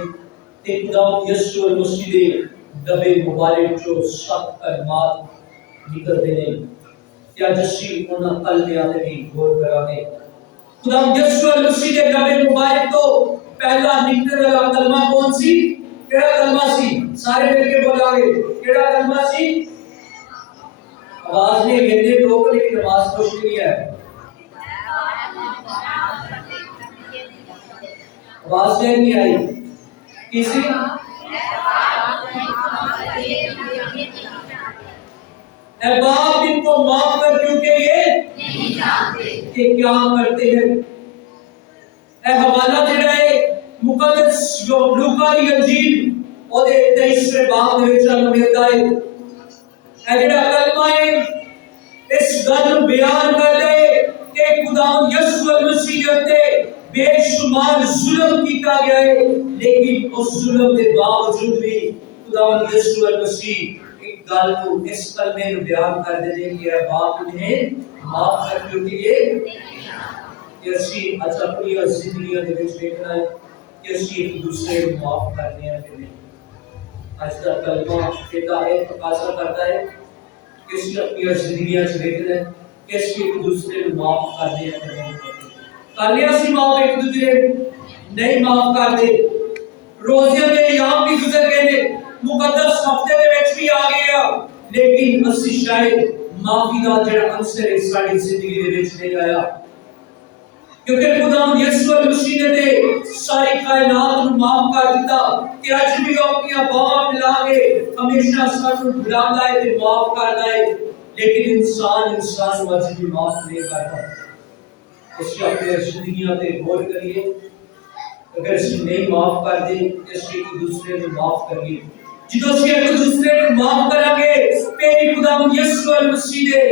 تے خدا یسوع مسیح دے دبے مبارک جو سخت کلمات نکلتے ہیں کیا جسی انہاں کلمیاں تے بھی غور کرا گے خدا یسوع مسیح دے دبے مبارک تو پہلا نکلنے والا کلمہ کون سی کیڑا کلمہ سی سارے مل کے بولا گے کیڑا کلمہ سی آواز نہیں گندے لوگ لیکن آواز کچھ نہیں ہے آواز نہیں آئی کسی اے باپ ان کو معاف کر کیونکہ یہ نہیں جانتے کہ کیا کرتے ہیں اے حوالہ جڑا ہے مقدس جو لوکا دی انجیل او دے 23ویں باب دے وچ ہمیں ملدا ہے اے جڑا کلمہ ہے اس گل بیان کردا ہے کہ خدا یسوع مسیح تے بے شمار ظلم کیتا گیا ہے لیکن اس ظلم کے باوجود بھی خدا یسوع مسیح ایک گل کو اس کلمے میں بیان کر دے کہ اے باپ انہیں معاف کر کیونکہ کہ اسی اچھا اپنی زندگی دے وچ دیکھنا ہے کہ اسی ایک دوسرے کو معاف کرنے ہیں کہ نہیں آج کا کلمہ کا ایک تقاضا کرتا ہے کہ اسی اپنی زندگی وچ دیکھنا ہے کہ اسی ایک دوسرے کو معاف کرنے ہیں کہ نہیں کالے اسی معاف ایک دوسرے نہیں معاف کرتے روزے دے ایام بھی گزر گئے نے مقدس ہفتے دے وچ بھی آ گیا لیکن اسی شاید معافی دا جڑا عنصر ہے ساری زندگی دے وچ نہیں آیا کیونکہ خدا یسوع مسیح نے ساری کائنات کو معاف کر دیتا کہ اج بھی اپنی باہاں ملا کے ہمیشہ سانوں بھلاتا ہے تے معاف کرتا ہے لیکن انسان کو اج بھی معاف نہیں کرتا اس کی اپنی زندگیاں تے غور کریے اگر اس نہیں معاف کر دے اس ایک دوسرے کو معاف کریے جدوں سے ایک دوسرے کو معاف کریں گے پھر خدا یسوع مسیح دے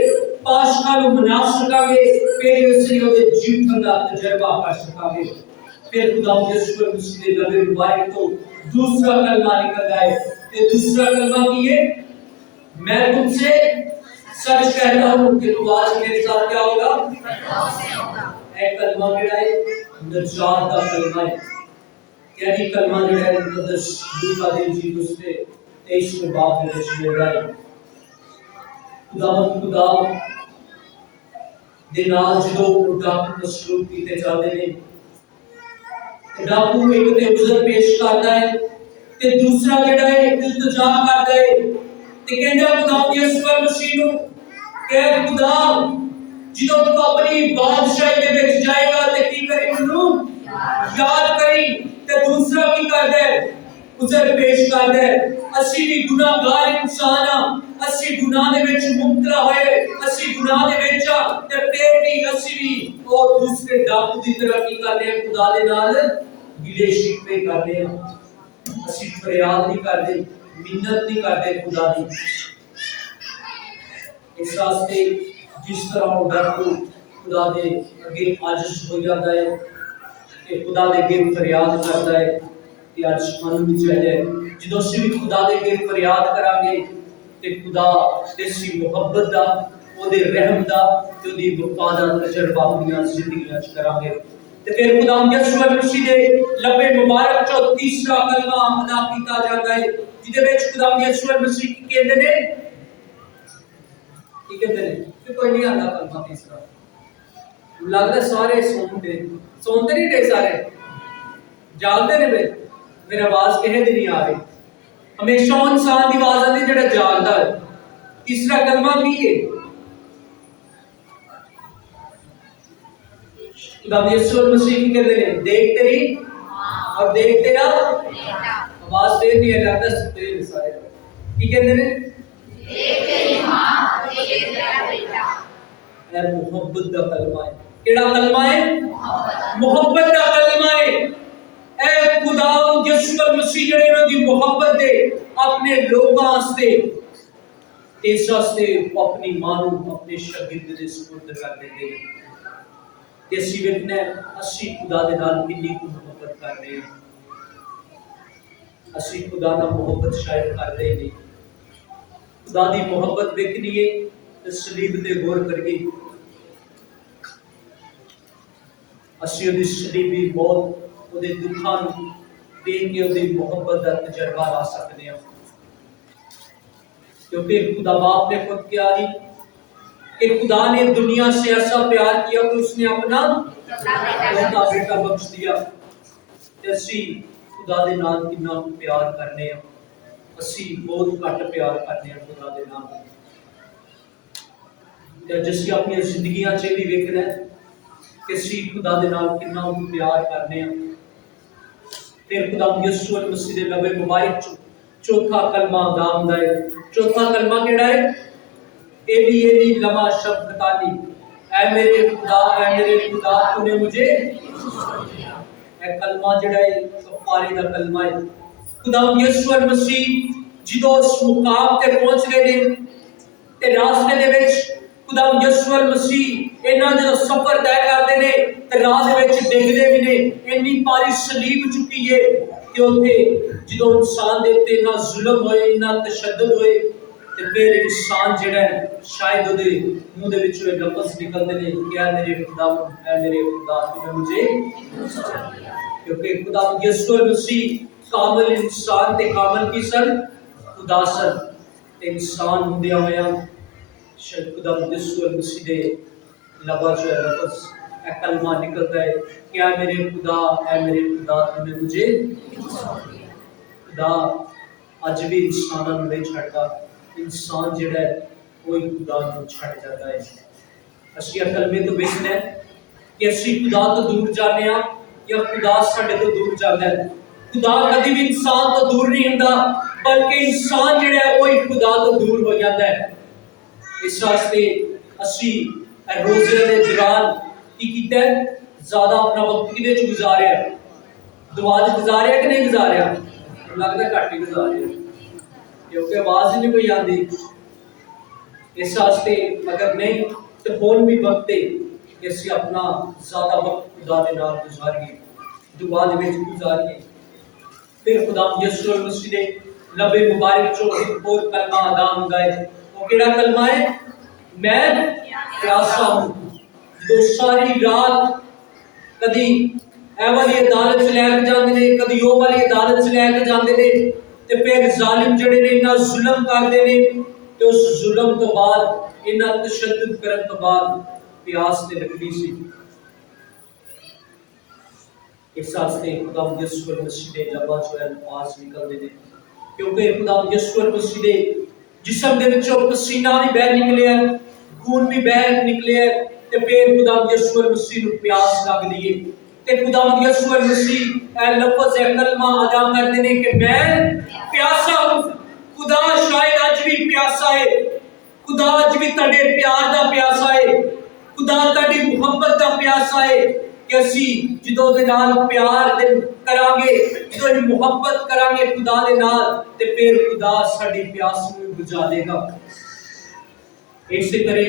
پاشکاں نوں منا سکاں گے پھر اس نے دے جیون دا تجربہ کر سکاں گے پھر خدا یسوع مسیح دے لبے مبارک تو دوسرا کلمہ نکلتا ہے یہ دوسرا کلمہ کی ہے میں تم سے سچ کہتا ہوں کہ تو آج میرے ساتھ کیا ہوگا اے کلمہ کیڑا ہے نجات دا کلمہ ہے یعنی کلمہ جو ہے مقدس لوکا دی انجیل اس سے 23ویں باب میں مل رہا ہے خدا دے نال جدوں ڈاکو مسلوب کیتے جاندے نے ڈاکو ایک تے عذر پیش کردا ہے تے دوسرا جڑا ہے التجا کردا ہے تے کہندا خدا یسوع مسیح نوں کہ خدا جدوں تو اپنی بادشاہی دے وچ جائے گا تے کی کرے انہوں یاد کری تے دوسرا کی کردا ہے عذر پیش کردا ہے اسی بھی گناہگار انسان ہاں اسی گناہ دے وچ مبتلا ہوئے اسی گناہ دے وچ تے پھر بھی اسی بھی اور دوسرے ڈاکو دی طرح کی کرنے خدا دے نال گلے شکوے کرنے اسی فریاد نہیں کرتے منت نہیں کرتے خدا دی اس راستے جس طرح وہ ڈاکو خدا دے اگے عاجز ہو جاتا ہے کہ خدا دے اگے فریاد کرتا ہے کہ آج من بھی چاہیے جدوں اسی بھی خدا دے اگے فریاد کریں گے تے خدا دی محبت دا او دے رحم دا تے دی وفا دا تجربہ اپنی زندگی وچ کریں گے تے پھر خدا یسوع مسیح دے لبے مبارک چوں تیسرا کلمہ ادا کیتا جاتا ہے جدے وچ خدا یسوع مسیح کی کہندے نے کی کہندے نے کہ کوئی نہیں آندا کلمہ تیسرا لگدا سارے سونتے نہیں تے سارے جاگدے نے میرا آواز کہے دی نہیں آ رہی ہمیشہ انسان دی آواز آندی جڑا جاگدا ہے تیسرا کلمہ کی ہے خدا یسوع مسیح کی کہتے ہیں دیکھتے ہی اور دیکھتے نہ آواز دیر نہیں ہے لگتا سکتے ہیں سارے کی کہتے ہیں دیکھتے ہی ماں دیکھتے تیرا بیٹا اے محبت دا کلمہ ہے کیڑا کلمہ ہے محبت دا کلمہ ہے اے خدا یسوع مسیح جڑے انہاں دی محبت دے اپنے لوکاں واسطے ते इस वास्ते वो अपनी मां नूं अपने शागिर्द दे सुपुर्द कर देंदे ने ते असीं वेखना असीं खुदा दे नाल किन्नी कुछ मोहब्बत कर रहे हैं। असीं खुदा नाल मोहब्बत शायद करदे ही नहीं। खुदा दी मोहब्बत वेखनी है ते सलीब ते गौर करिए। असीं उहदी सलीबी मौत उहदे दुखां नूं देख के उहदी मोहब्बत दा तजर्बा ला सकते हैं, क्योंकि खुदा बाप ने खुद किया ही कि खुदा ने दुनिया से ऐसा प्यार किया कि उसने अपना अपना बेटा बख्श दिया। असीं खुदा दे नाल किन्ना प्यार करने हैं, असीं बहुत घट प्यार करने हैं खुदा दे नाल। ते जिसकी अपनी जिंदगियां च भी वेखना है कि असीं खुदा दे नाल किन्ना प्यार करने हैं। फिर खुदा यीशु मसीह दे लबे मुबारक चौथा कलमा दाम है। चौथा कलमा केड़ा है? एली लमा शबक्तानी, ऐ मेरे खुदा तूने मुझे ऐ कलमा जेड़ा है कफारे दा कलमा है। खुदा यीशु मसीह जिदों उस मुकाम ते पहुंच गए ने ते रास्ते दे विच खुदा यीशु मसीह इन्हां दा सफर तय करदे ने ते राह दे विच डिगदे भी ने। इन्नी भारी सलीब चुकी है कि उत्थे जिदों इंसान दे उत्ते इन्ना जुल्म होए, इन्ना तशद्दुद होए ते फिर इंसान जेड़ा है शायद उहदे मुंह दे विचों ये लफ्ज़ निकलदे ने कि ऐ मेरे खुदा तूने मुझे, क्योंकि खुदा यीशु मसीह कामिल इंसान ते कामिल की सन खुदा सन। ते इंसान हुंदे होया शायद खुदा यीशु मसीह दे लबा जो लफ्ज़ ऐ कलमा निकलता है कि ऐ मेरे खुदा तूने मुझे। खुदा अज भी इंसानां नूं नहीं छड्डदा, इंसान जिहड़ा है कोई खुदा नूं छड्ड जाता है। असीं कलमे तो वेखना है कि असीं खुदा तो दूर जाने आ या खुदा साडे तो दूर जाता है। खुदा कभी भी इंसान तो दूर नहीं हुंदा, बल्कि इंसान जिहड़ा है वही खुदा तो दूर हो जाता है। इस वास्ते असीं रोज़े दे दौरान की कीता है? ज़्यादा अपना वक्त किहदे च गुजारिया? दुआ च गुजारिया कि नहीं गुजारिया? लगता घट ही गुजारिया, क्योंकि आवाज़ ही नहीं कोई आती। इस वास्ते अगर नहीं तो हुण भी वक्त है कि असीं अपना ज़्यादा वक्त खुदा दे नाल गुजारिए, दुआ दे विच गुजारिए। फिर खुदा यीशु मसीह दे लबे मुबारक चो एक और कलमा अदा हुंदा है। वो केड़ा कलमा है? मैं प्यासा हूं। जो सारी रात कदी ऐ वाली अदालत च लैके जांदे ने, कदी ओ वाली अदालत च लैके जांदे ने ते फिर जालिम जेड़े ने इन्ना जुल्म करदे ने ते उस जुल्म तो बाद इन्ना तशद्दुद करन तो बाद प्यास ते लगदी सी। इस वास्ते खुदा यीशु मसीह दे लबा जो अल्फाज निकलदे ने, क्योंकि खुदा यीशु मसीह दे जिस्म दे विचों पसीना भी बह निकलिया, खून भी बह निकलिया ते फिर खुदा यीशु मसीह नूं प्यास लगदी है ते खुदा यीशु मसीह ऐ लफ्ज़ ऐ कलमा अदा करदे ने कि मैं प्यासा हूं। खुदा शायद अज भी प्यासा है, खुदा अज भी तुहाडे प्यार दा प्यासा है, खुदा तुहाडी मुहब्बत दा प्यासा है कि असीं जिदों दे नाल प्यार करांगे, जिदों ही मुहब्बत करांगे खुदा दे नाल ते फिर खुदा साडी प्यास नूं बुझा देगा। इस करे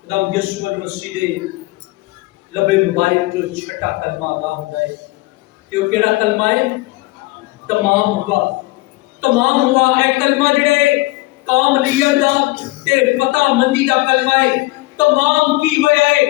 खुदा यीशु मसीह दे लबे मुबारक जो छठा कलमा अदा होता है कि वो केड़ा कलमा है? तमाम हुआ। तमाम हुआ ऐ कलमा जिहड़ा कामलियत दा ते पतामंदी दा कलमा है। तमाम की होया है?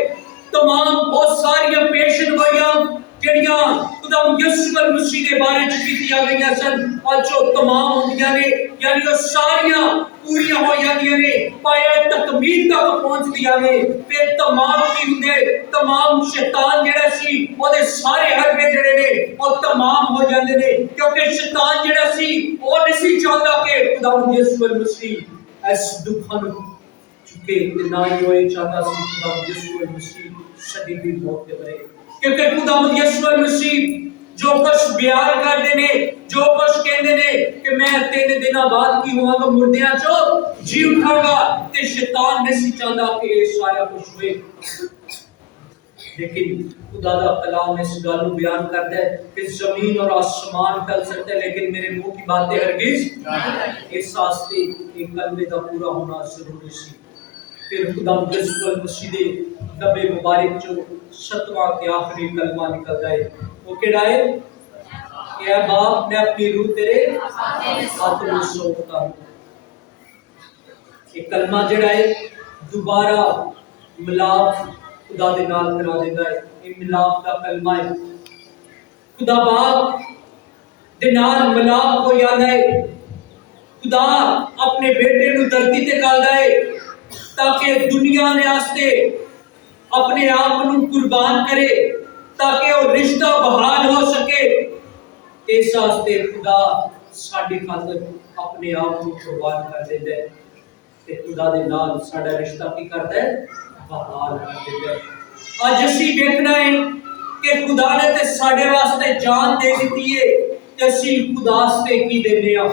तमाम बहुत सारियां पेशन होइयां ਜਿਹੜੀਆਂ खुदा यीशु मसीह ਦੇ ਬਾਰੇ ਚ ਕੀਤੀਆਂ ਗਈਆਂ ਸਨ और जो तमाम ਹੁੰਦੀਆਂ ਨੇ यानी ਉਹ ਸਾਰੀਆਂ पूरियां हो ਜਾਂਦੀਆਂ ਨੇ ਪਾਇਆ ਤਕਮੀਲ ਤੱਕ ਪਹੁੰਚਦੀਆਂ ਨੇ। ਫਿਰ तमाम ਕੀ ਹੁੰਦੇ? तमाम शैतान ਜਿਹੜਾ ਸੀ ਉਹਦੇ ਸਾਰੇ ਹਰਬੇ ਜਿਹੜੇ ਨੇ ਉਹ तमाम ਹੋ ਜਾਂਦੇ ਨੇ, ਕਿਉਂਕਿ शैतान ਜਿਹੜਾ ਸੀ ਉਹ ਨਹੀਂ ਸੀ ਚਾਹੁੰਦਾ ਕਿ खुदा यीशु मसीह ਇਸ ਦੁੱਖਾਂ ਨੂੰ चुके ते ना ही वो चाहता सी खुदा यीशु मसीह सलीबी मौत ते मरे, क्योंकि खुदा यीशु मसीह जो कुछ बयान करते ने, जो कुछ कहते ने कि मैं 3 दिन बाद की होवांगा, मुर्दियां चो जी उठांगा, ते शैतान नहीं सी चाहता कि ये सारा कुछ होए। لیکن خدا دا کلام اس گل نو بیان کرتا ہے کہ زمین اور آسمان ٹل سکتے ہیں لیکن میرے منہ کی باتیں ہرگز اس واسطے ایک کلمے دا پورا ہونا ضروری سی۔ پھر خدا یسوع مسیح دے لبے مبارک جو 7واں کے آخری کلمہ نکل جائے وہ کیڑا ہے کہ اے باپ میں اپنی روح تیرے ہاتھ میں سونپتا ہوں۔ یہ کلمہ جڑا ہے دوبارہ ملاپ خدا دے نال کرا دیندا ہے، یہ ملاپ دا کلمہ ہے۔ خدا باپ دے نال ملاپ ہو جاندا ہے۔ خدا اپنے بیٹے نو دھرتی تے گالدا ہے تاکہ دنیا نے واسطے اپنے آپ نو قربان کرے تاکہ وہ رشتہ بحال ہو سکے۔ اس واسطے خدا ساڈی خاطر اپنے آپ کو قربان کر دیندا ہے تے خدا دے نال ساڈا رشتہ کی کردا ہے بحال کر دیندا ہے۔ اج اسی دیکھنا ہے کہ خدا نے تے ساڈے واسطے جان دے دتی ہے تے اسی خدا واسطے کی دینے ہاں۔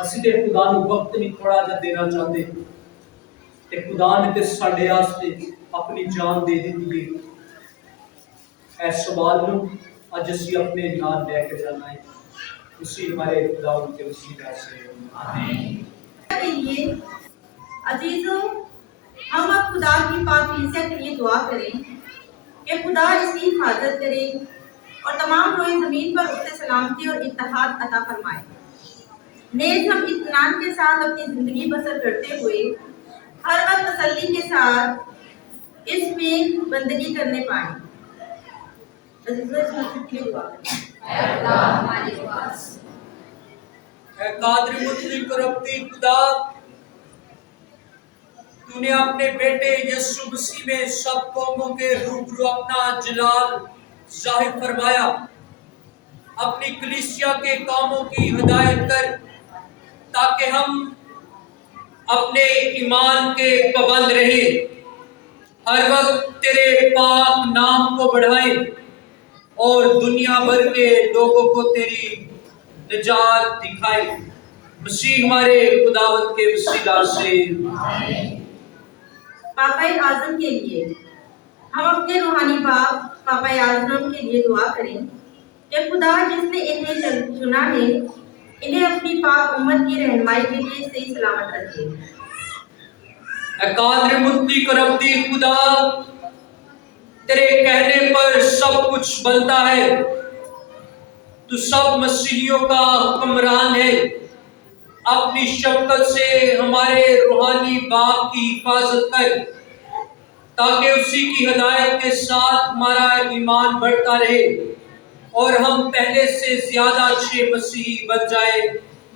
اسی تے خدا نو وقت نہیں تھوڑا جا دینا چاہتے تے خدا نے تے ساڈے واسطے اپنی جان دے دتی ہے۔ اس سوال نو اج اسی اپنے نال لے کے جانا ہے، اسی ہمارے خدا ان کے وسیلہ سے آمین۔ کے لیے عزیزوں ہم اب خدا کی پاک کلیسیا کے لیے دعا کریں کہ خدا اس کی حفاظت کرے اور تمام روئے زمین پر اس سے سلامتی اور اتحاد عطا فرمائے۔ نیز ہم اطمینان کے ساتھ اپنی زندگی بسر کرتے ہوئے ہر وقت تسلی کے ساتھ اس میں بندگی کرنے پائیں۔ عزیزوں اس مسجد کے لیے دعا کریں۔ اے قادر مطلق اور ربطی خدا، تو نے اپنے بیٹے یسوع مسیح میں سب قوموں کے روبرو اپنا جلال ظاہر فرمایا۔ اپنی کلیسیا کے کاموں کی ہدایت کر تاکہ ہم اپنے ایمان کے پابند رہیں، ہر وقت تیرے پاک نام کو بڑھائیں اور دنیا بھر کے لوگوں کو تیری نجات دکھائیں۔ مسیح ہمارے خداوند کے وسیلہ سے پاپا اعظم کے لیے ہم اپنے روحانی باپ پاپا اعظم کے لیے دعا کریں کہ خدا جس نے انہیں چنا ہے انہیں اپنی پاک امت کی رہنمائی کے لیے صحیح سلامت رکھے۔ اے قادر مطلق اور ربطی خدا، تیرے کہنے پر سب کچھ بنتا ہے، تو سب مسیحیوں کا حکمران ہے۔ اپنی شفقت سے ہمارے روحانی باپ کی حفاظت کر تاکہ اسی کی ہدایت کے ساتھ ہمارا ایمان بڑھتا رہے اور ہم پہلے سے زیادہ اچھے مسیحی بن جائے۔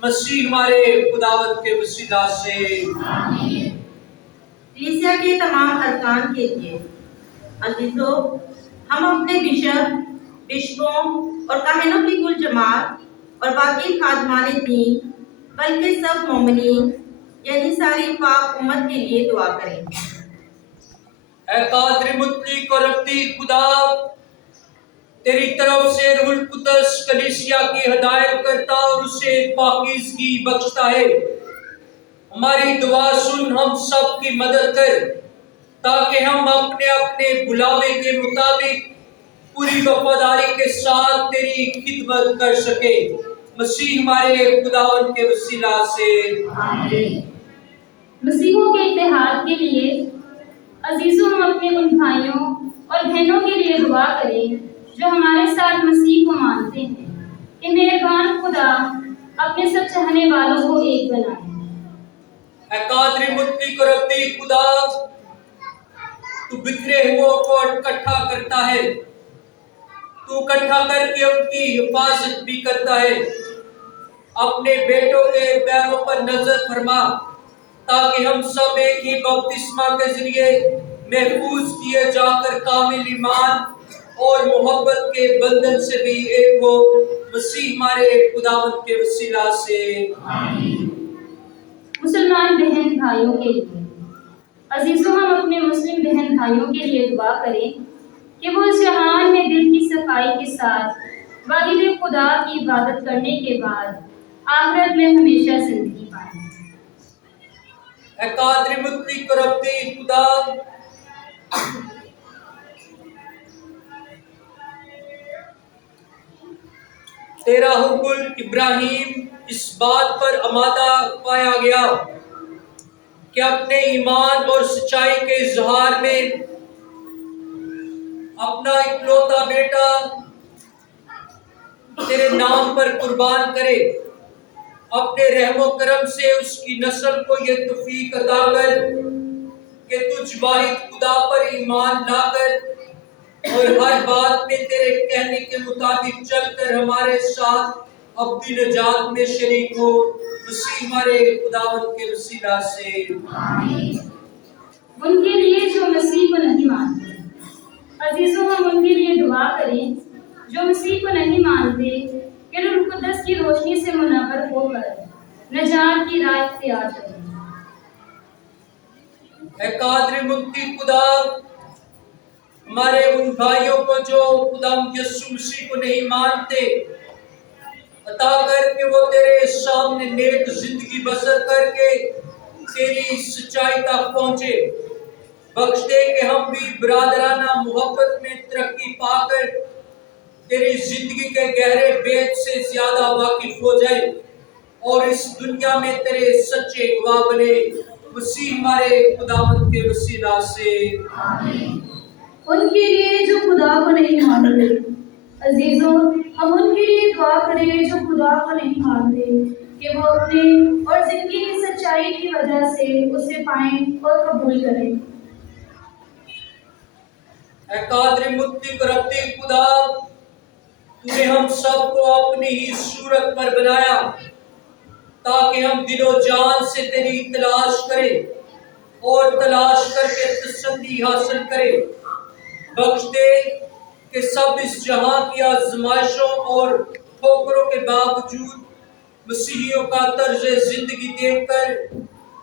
مسیح ہمارے خداوند کے وسیلہ سے کلیسیا کے تمام ارکان کے لیے عزیزوں ہم اپنے بشپوں اور کاہنوں کی کل جماعت اور باقی خادمان دین بلکہ سب مومنین یعنی ساری پاک امت کے لیے دعا کریں۔ اے قادر مطلق اور ربطی خدا، تیری طرف سے روح القدس کلیسیا کی ہدایت کرتا اور اسے پاکیزگی بخشتا ہے۔ ہماری دعا سن، ہم سب کی مدد کر تاکہ ہم اپنے اپنے بلاوے کے مطابق پوری وفاداری کے ساتھ تیری خدمت کر سکے۔ مسیح ہمارے خداوند کے وسیلہ سے مسیحوں کے اتحاد کے لیے عزیزوں ہم اپنے ان بھائیوں اور بہنوں کے لیے دعا کریں جو ہمارے ساتھ مسیح کو مانتے ہیں کہ مہربان خدا اپنے سب چاہنے والوں کو ایک بنائے۔ اے قادر مطلق اور ربطی خدا، تو بکھرے ہوا کو اکٹھا کرتا ہے، تو اکٹھا کر کے ان کی حفاظت بھی کرتا ہے۔ اپنے بیٹوں کے پیروں پر نظر فرما تاکہ ہم سب ایک ہی بپتسمہ کے ذریعے محفوظ کیے جا کر کامل ایمان اور محبت کے بندھن سے بھی ایک ہو۔ مسیح ہمارے خداوند کے وسیلہ سے مسلمان بہن بھائیوں کے لیے عزیزوں ہم اپنے مسلم بہن بھائیوں کے لیے دعا کریں کہ وہ اس جہان میں دل کی صفائی کے ساتھ واحد خدا کی عبادت کرنے کے بعد آخرت میں ہمیشہ زندگی پائیں۔ اے قادر مطلق اور ربطی خدا، तेरा हुक्म इब्राहिम इस बात पर आमादा पाया गया कि अपने ईमान और सच्चाई के इजहार में अपना इकलौता बेटा तेरे नाम पर कुर्बान करे। अपने रहमो करम से उसकी नस्ल को ये तौफीक अता कर कि तुझ वाहिद खुदा पर ईमान लाकर और हर बात में तेरे कहने के मुताबिक चलकर हमारे साथ अपनी नजात में शरीक हो। मसीह हमारे खुदावंद के वसीला से उनके लिए जो मसीह को नहीं मानते। अजीजों, हम उनके लिए दुआ करें जो मसीह को नहीं मानते कि रूह कुद्दस की रोशनी से मुनव्वर होकर नजात की राह इख्तियार करें। ऐ कादिर मुक्ति खुदा, हमारे उन भाइयों को जो खुदा यीशु मसीह को नहीं मानते, अता कर कि वो तेरे सामने नेक जिंदगी बसर करके तेरी सच्चाई तक पहुंचे। बख्श दे कि हम भी बरादराना मोहब्बत में तरक्की पाकर तेरी जिंदगी के गहरे भेद से ज्यादा वाकिफ हो जाए और इस दुनिया में तेरे सच्चे गवाह बने। मसीह हमारे खुदावंद के वसीला से उनके लिए जो खुदा को नहीं मानते। अजीजों, हम उनके लिए दुआ करें जो खुदा को नहीं मानते कि वो अपने और जिंदगी की सच्चाई की वजह से उसे पाएं और कबूल करें। ऐ कादिर मुक्ति करती खुदा, तूने हम सबको अपनी ही सूरत पर बनाया ताकि हम दिलो जान से तेरी तलाश करें और तलाश करके तसल्ली हासिल करें। बख्श दे कि सब इस जहां की आजमाइशों और ठोकरों के बावजूद मसीहियों का तर्ज जिंदगी देखकर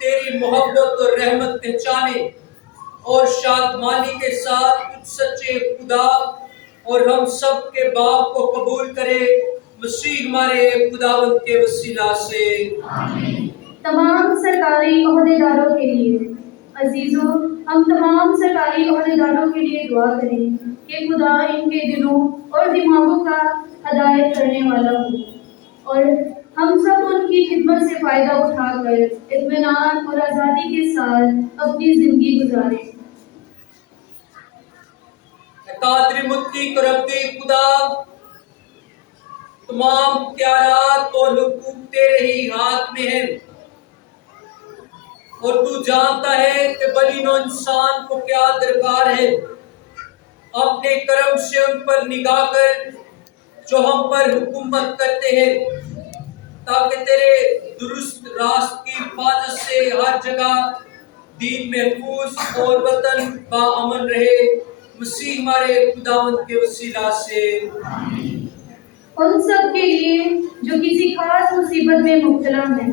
तेरी मोहब्बत और रहमत पहचाने और शादमानी के साथ कुछ सच्चे खुदा और हम सब के बाप को कबूल करे। मसीह हमारे खुदावंद के वसीला से तमाम सरकारी ओहदेदारों के लिए। अजीजों, हम तमाम सरकारी ओहदेदारों के लिए दुआ करें कि खुदा इनके दिलों और दिमागों का हदायत करने वाला हो और हम सब उनकी खिदमत से फायदा उठाकर इत्मीनान और आज़ादी के साथ अपनी जिंदगी गुजारें। कादिर मुक्ति करती खुदा, तमाम प्यारात और हुकूक तेरे ही हाथ में है और तू जानता है कि बनी नो इंसान को क्या दरकार है। अपने करम से उन पर निगाह कर जो हम पर हुकूमत करते हैं, ताकि तेरे दुरुस्त रास्त की हिफाजत से हर जगह दीन महफूज और वतन बाअमन रहे। मसीह हमारे खुदावंद के वसीला से उन सब के लिए जो किसी खास मुसीबत में मुब्तला हैं।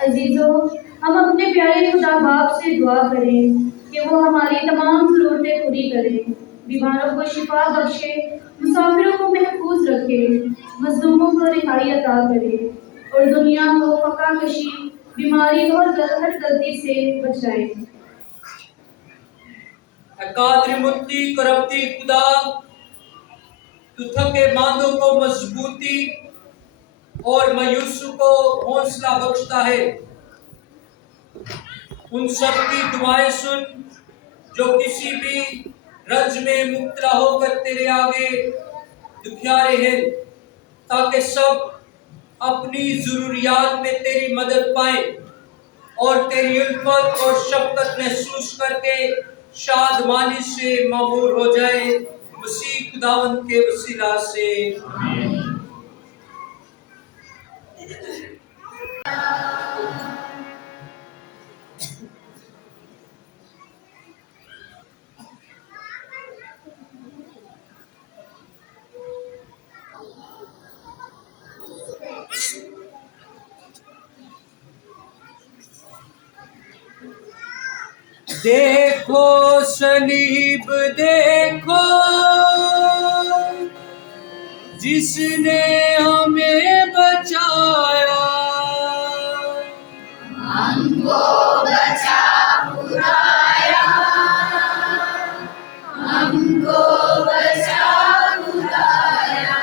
अजीजों, हम अपने प्यारे खुदा बाप से दुआ करें कि वो हमारी तमाम ज़रूरतें पूरी करे, बीमारों को शिफा बख्शे, मुसाफिरों को महफूज रखे, मजलूमों को रिहाई अता करे और दुनिया को फका कशी, बीमारी और हर गलती से बचाए। कादिर मुक्ति करती खुदा, तू थके मांदों को मजबूती और मायूसों को हौसला बख्शता है। उन सब की दुआएं सुन जो किसी भी रंज में मुब्तला होकर तेरे आगे दुखियारे हैं, ताकि सब अपनी जरूरियात में तेरी मदद पाएं और तेरी उल्फत और शफकत महसूस करके शादमानी से मामूर हो जाए। मसीह खुदावंद के वसीला से देखो सलीब देखो, जिसने हमें बचाया, हमको बचा बुलाया, हमको बचा बुलाया।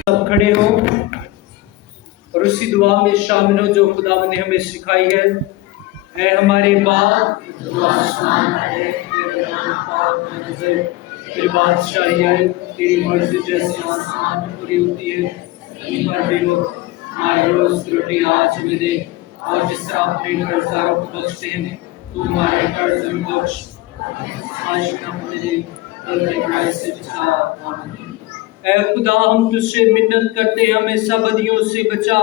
सब खड़े हो और उसी दुआ में शामिल हो जो खुदा ने हमें सिखाई है। ऐ हमारे बाप जो आसमान है, तेरा नाम पाक नजर, तेरी बादशाही आए, तेरी मर्जी जैसी आसमान में पूरी होती है, ज़मीन पर भी हो। हमारे रोज की रोटी आज हमें दे, और जिस तरह अपने कर्जदारों को बख्शते हैं तू हमारे कर्ज भी बख्श, आज ना हमें दे, बल्कि बुराई से बचा। आमीन। ऐ खुदा हम तुझसे मिन्नत करते हैं, हमें सब बदियों से बचा,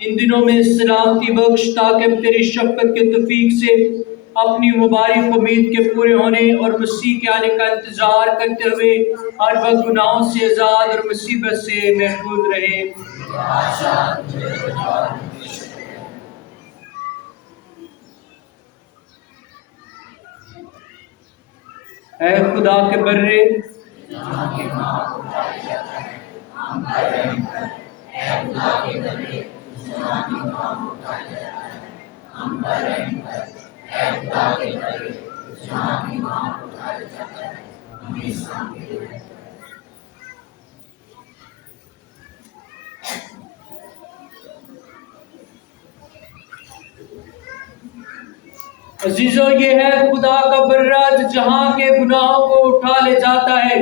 इन दिनों में सलामती बख्श, ताकि हम तेरी शफ़क़त के तौफीक से अपनी मुबारक उम्मीद के पूरे होने और मसीह के आने का इंतजार करते हुए हर वक्त गुनाहों से आज़ाद और मुसीबत से महफूज रहे। ऐ खुदा के बर्रे अजीजों, ये है खुदा का बर्रा जो जहां के गुनाहों को उठा ले जाता है।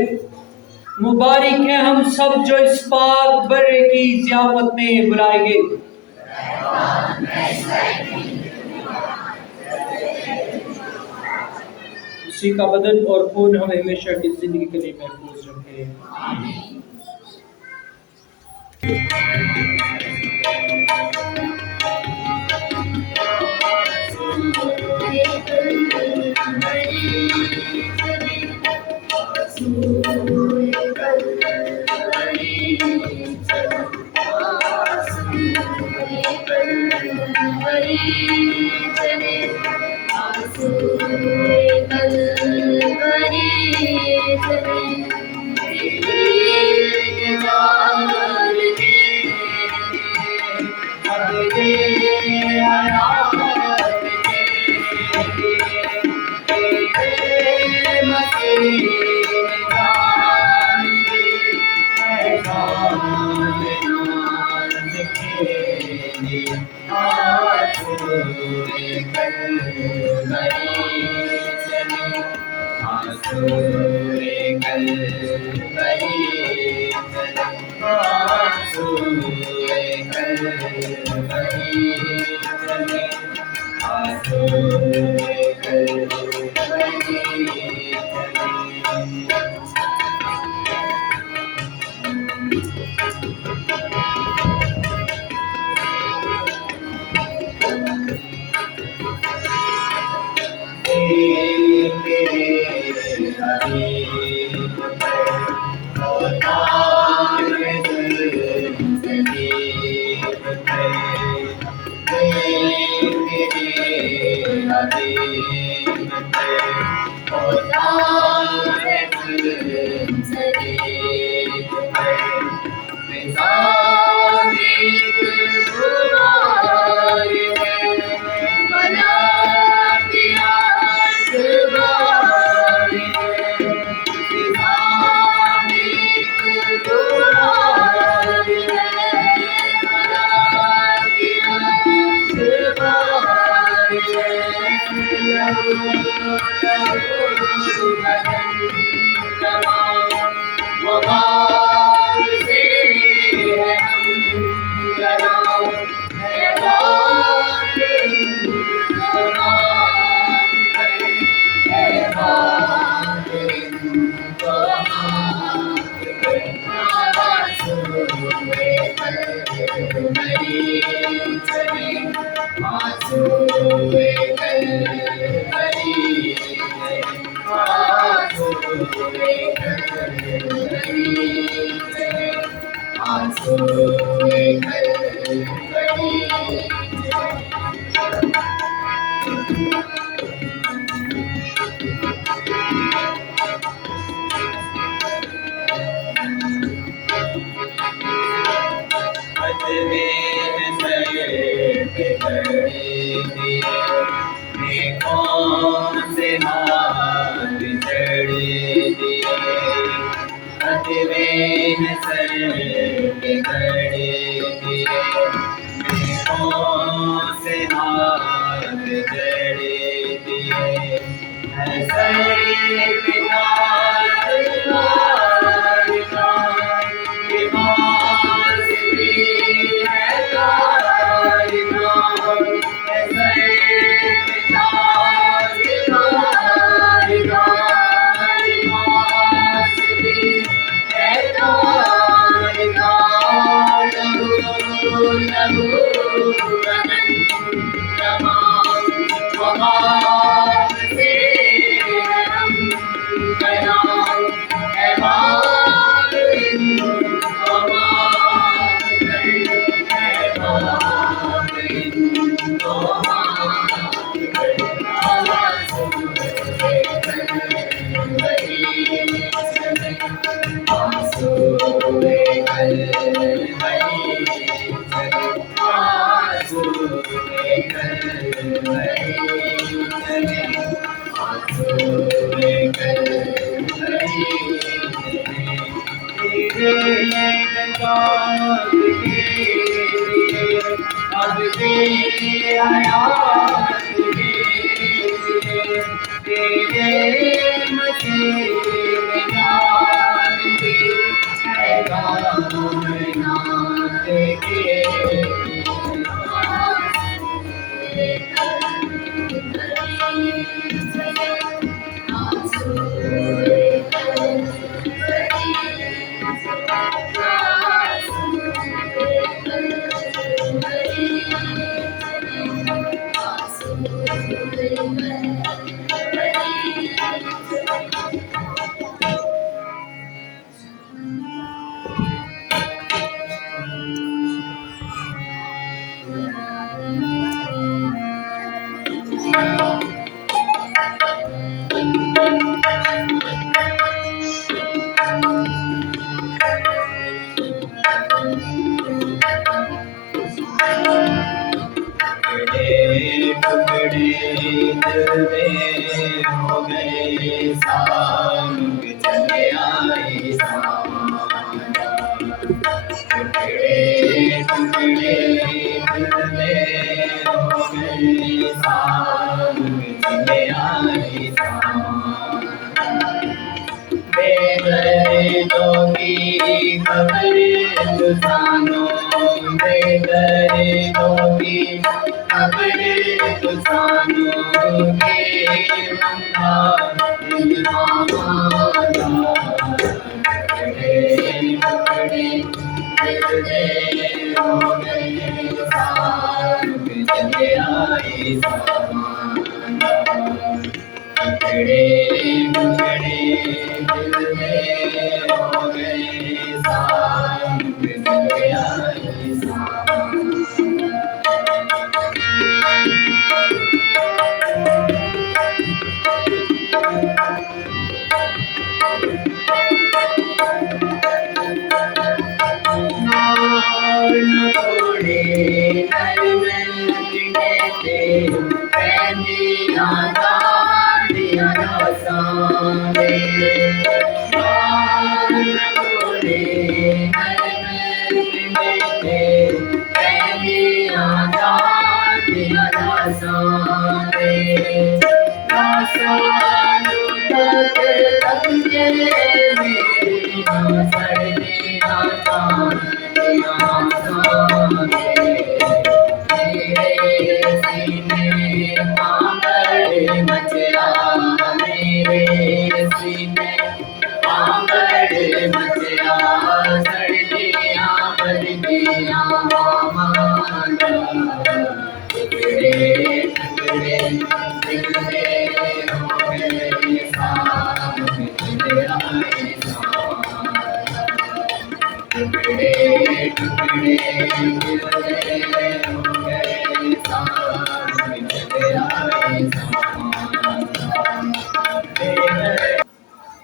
मुबारक है हम सब जो इस पाक बर्रे की ज़ियाफत में बुलाए गए। उसी का बदन और खून हमें हमेशा की जिंदगी के लिए महफूज रखे।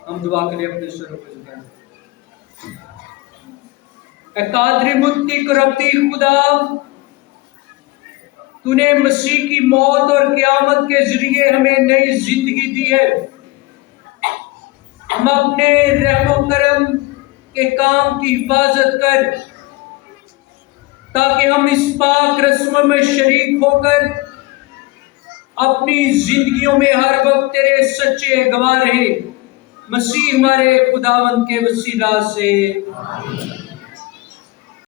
ہم دعا کریں اپنے سروں کو جھکائیں۔ اے قادر مطلق اور ابدی خدا، تو نے مسیح کی موت اور قیامت کے ذریعے ہمیں نئی زندگی دی ہے۔ ہم اپنے رحم و کرم کے کام کی حفاظت کر، تاکہ ہم اس پاک رسم میں شریک ہو کر اپنی زندگیوں میں ہر وقت تیرے سچے گواہ رہیں۔ مسیح ہمارے خداوند کے وسیلہ سے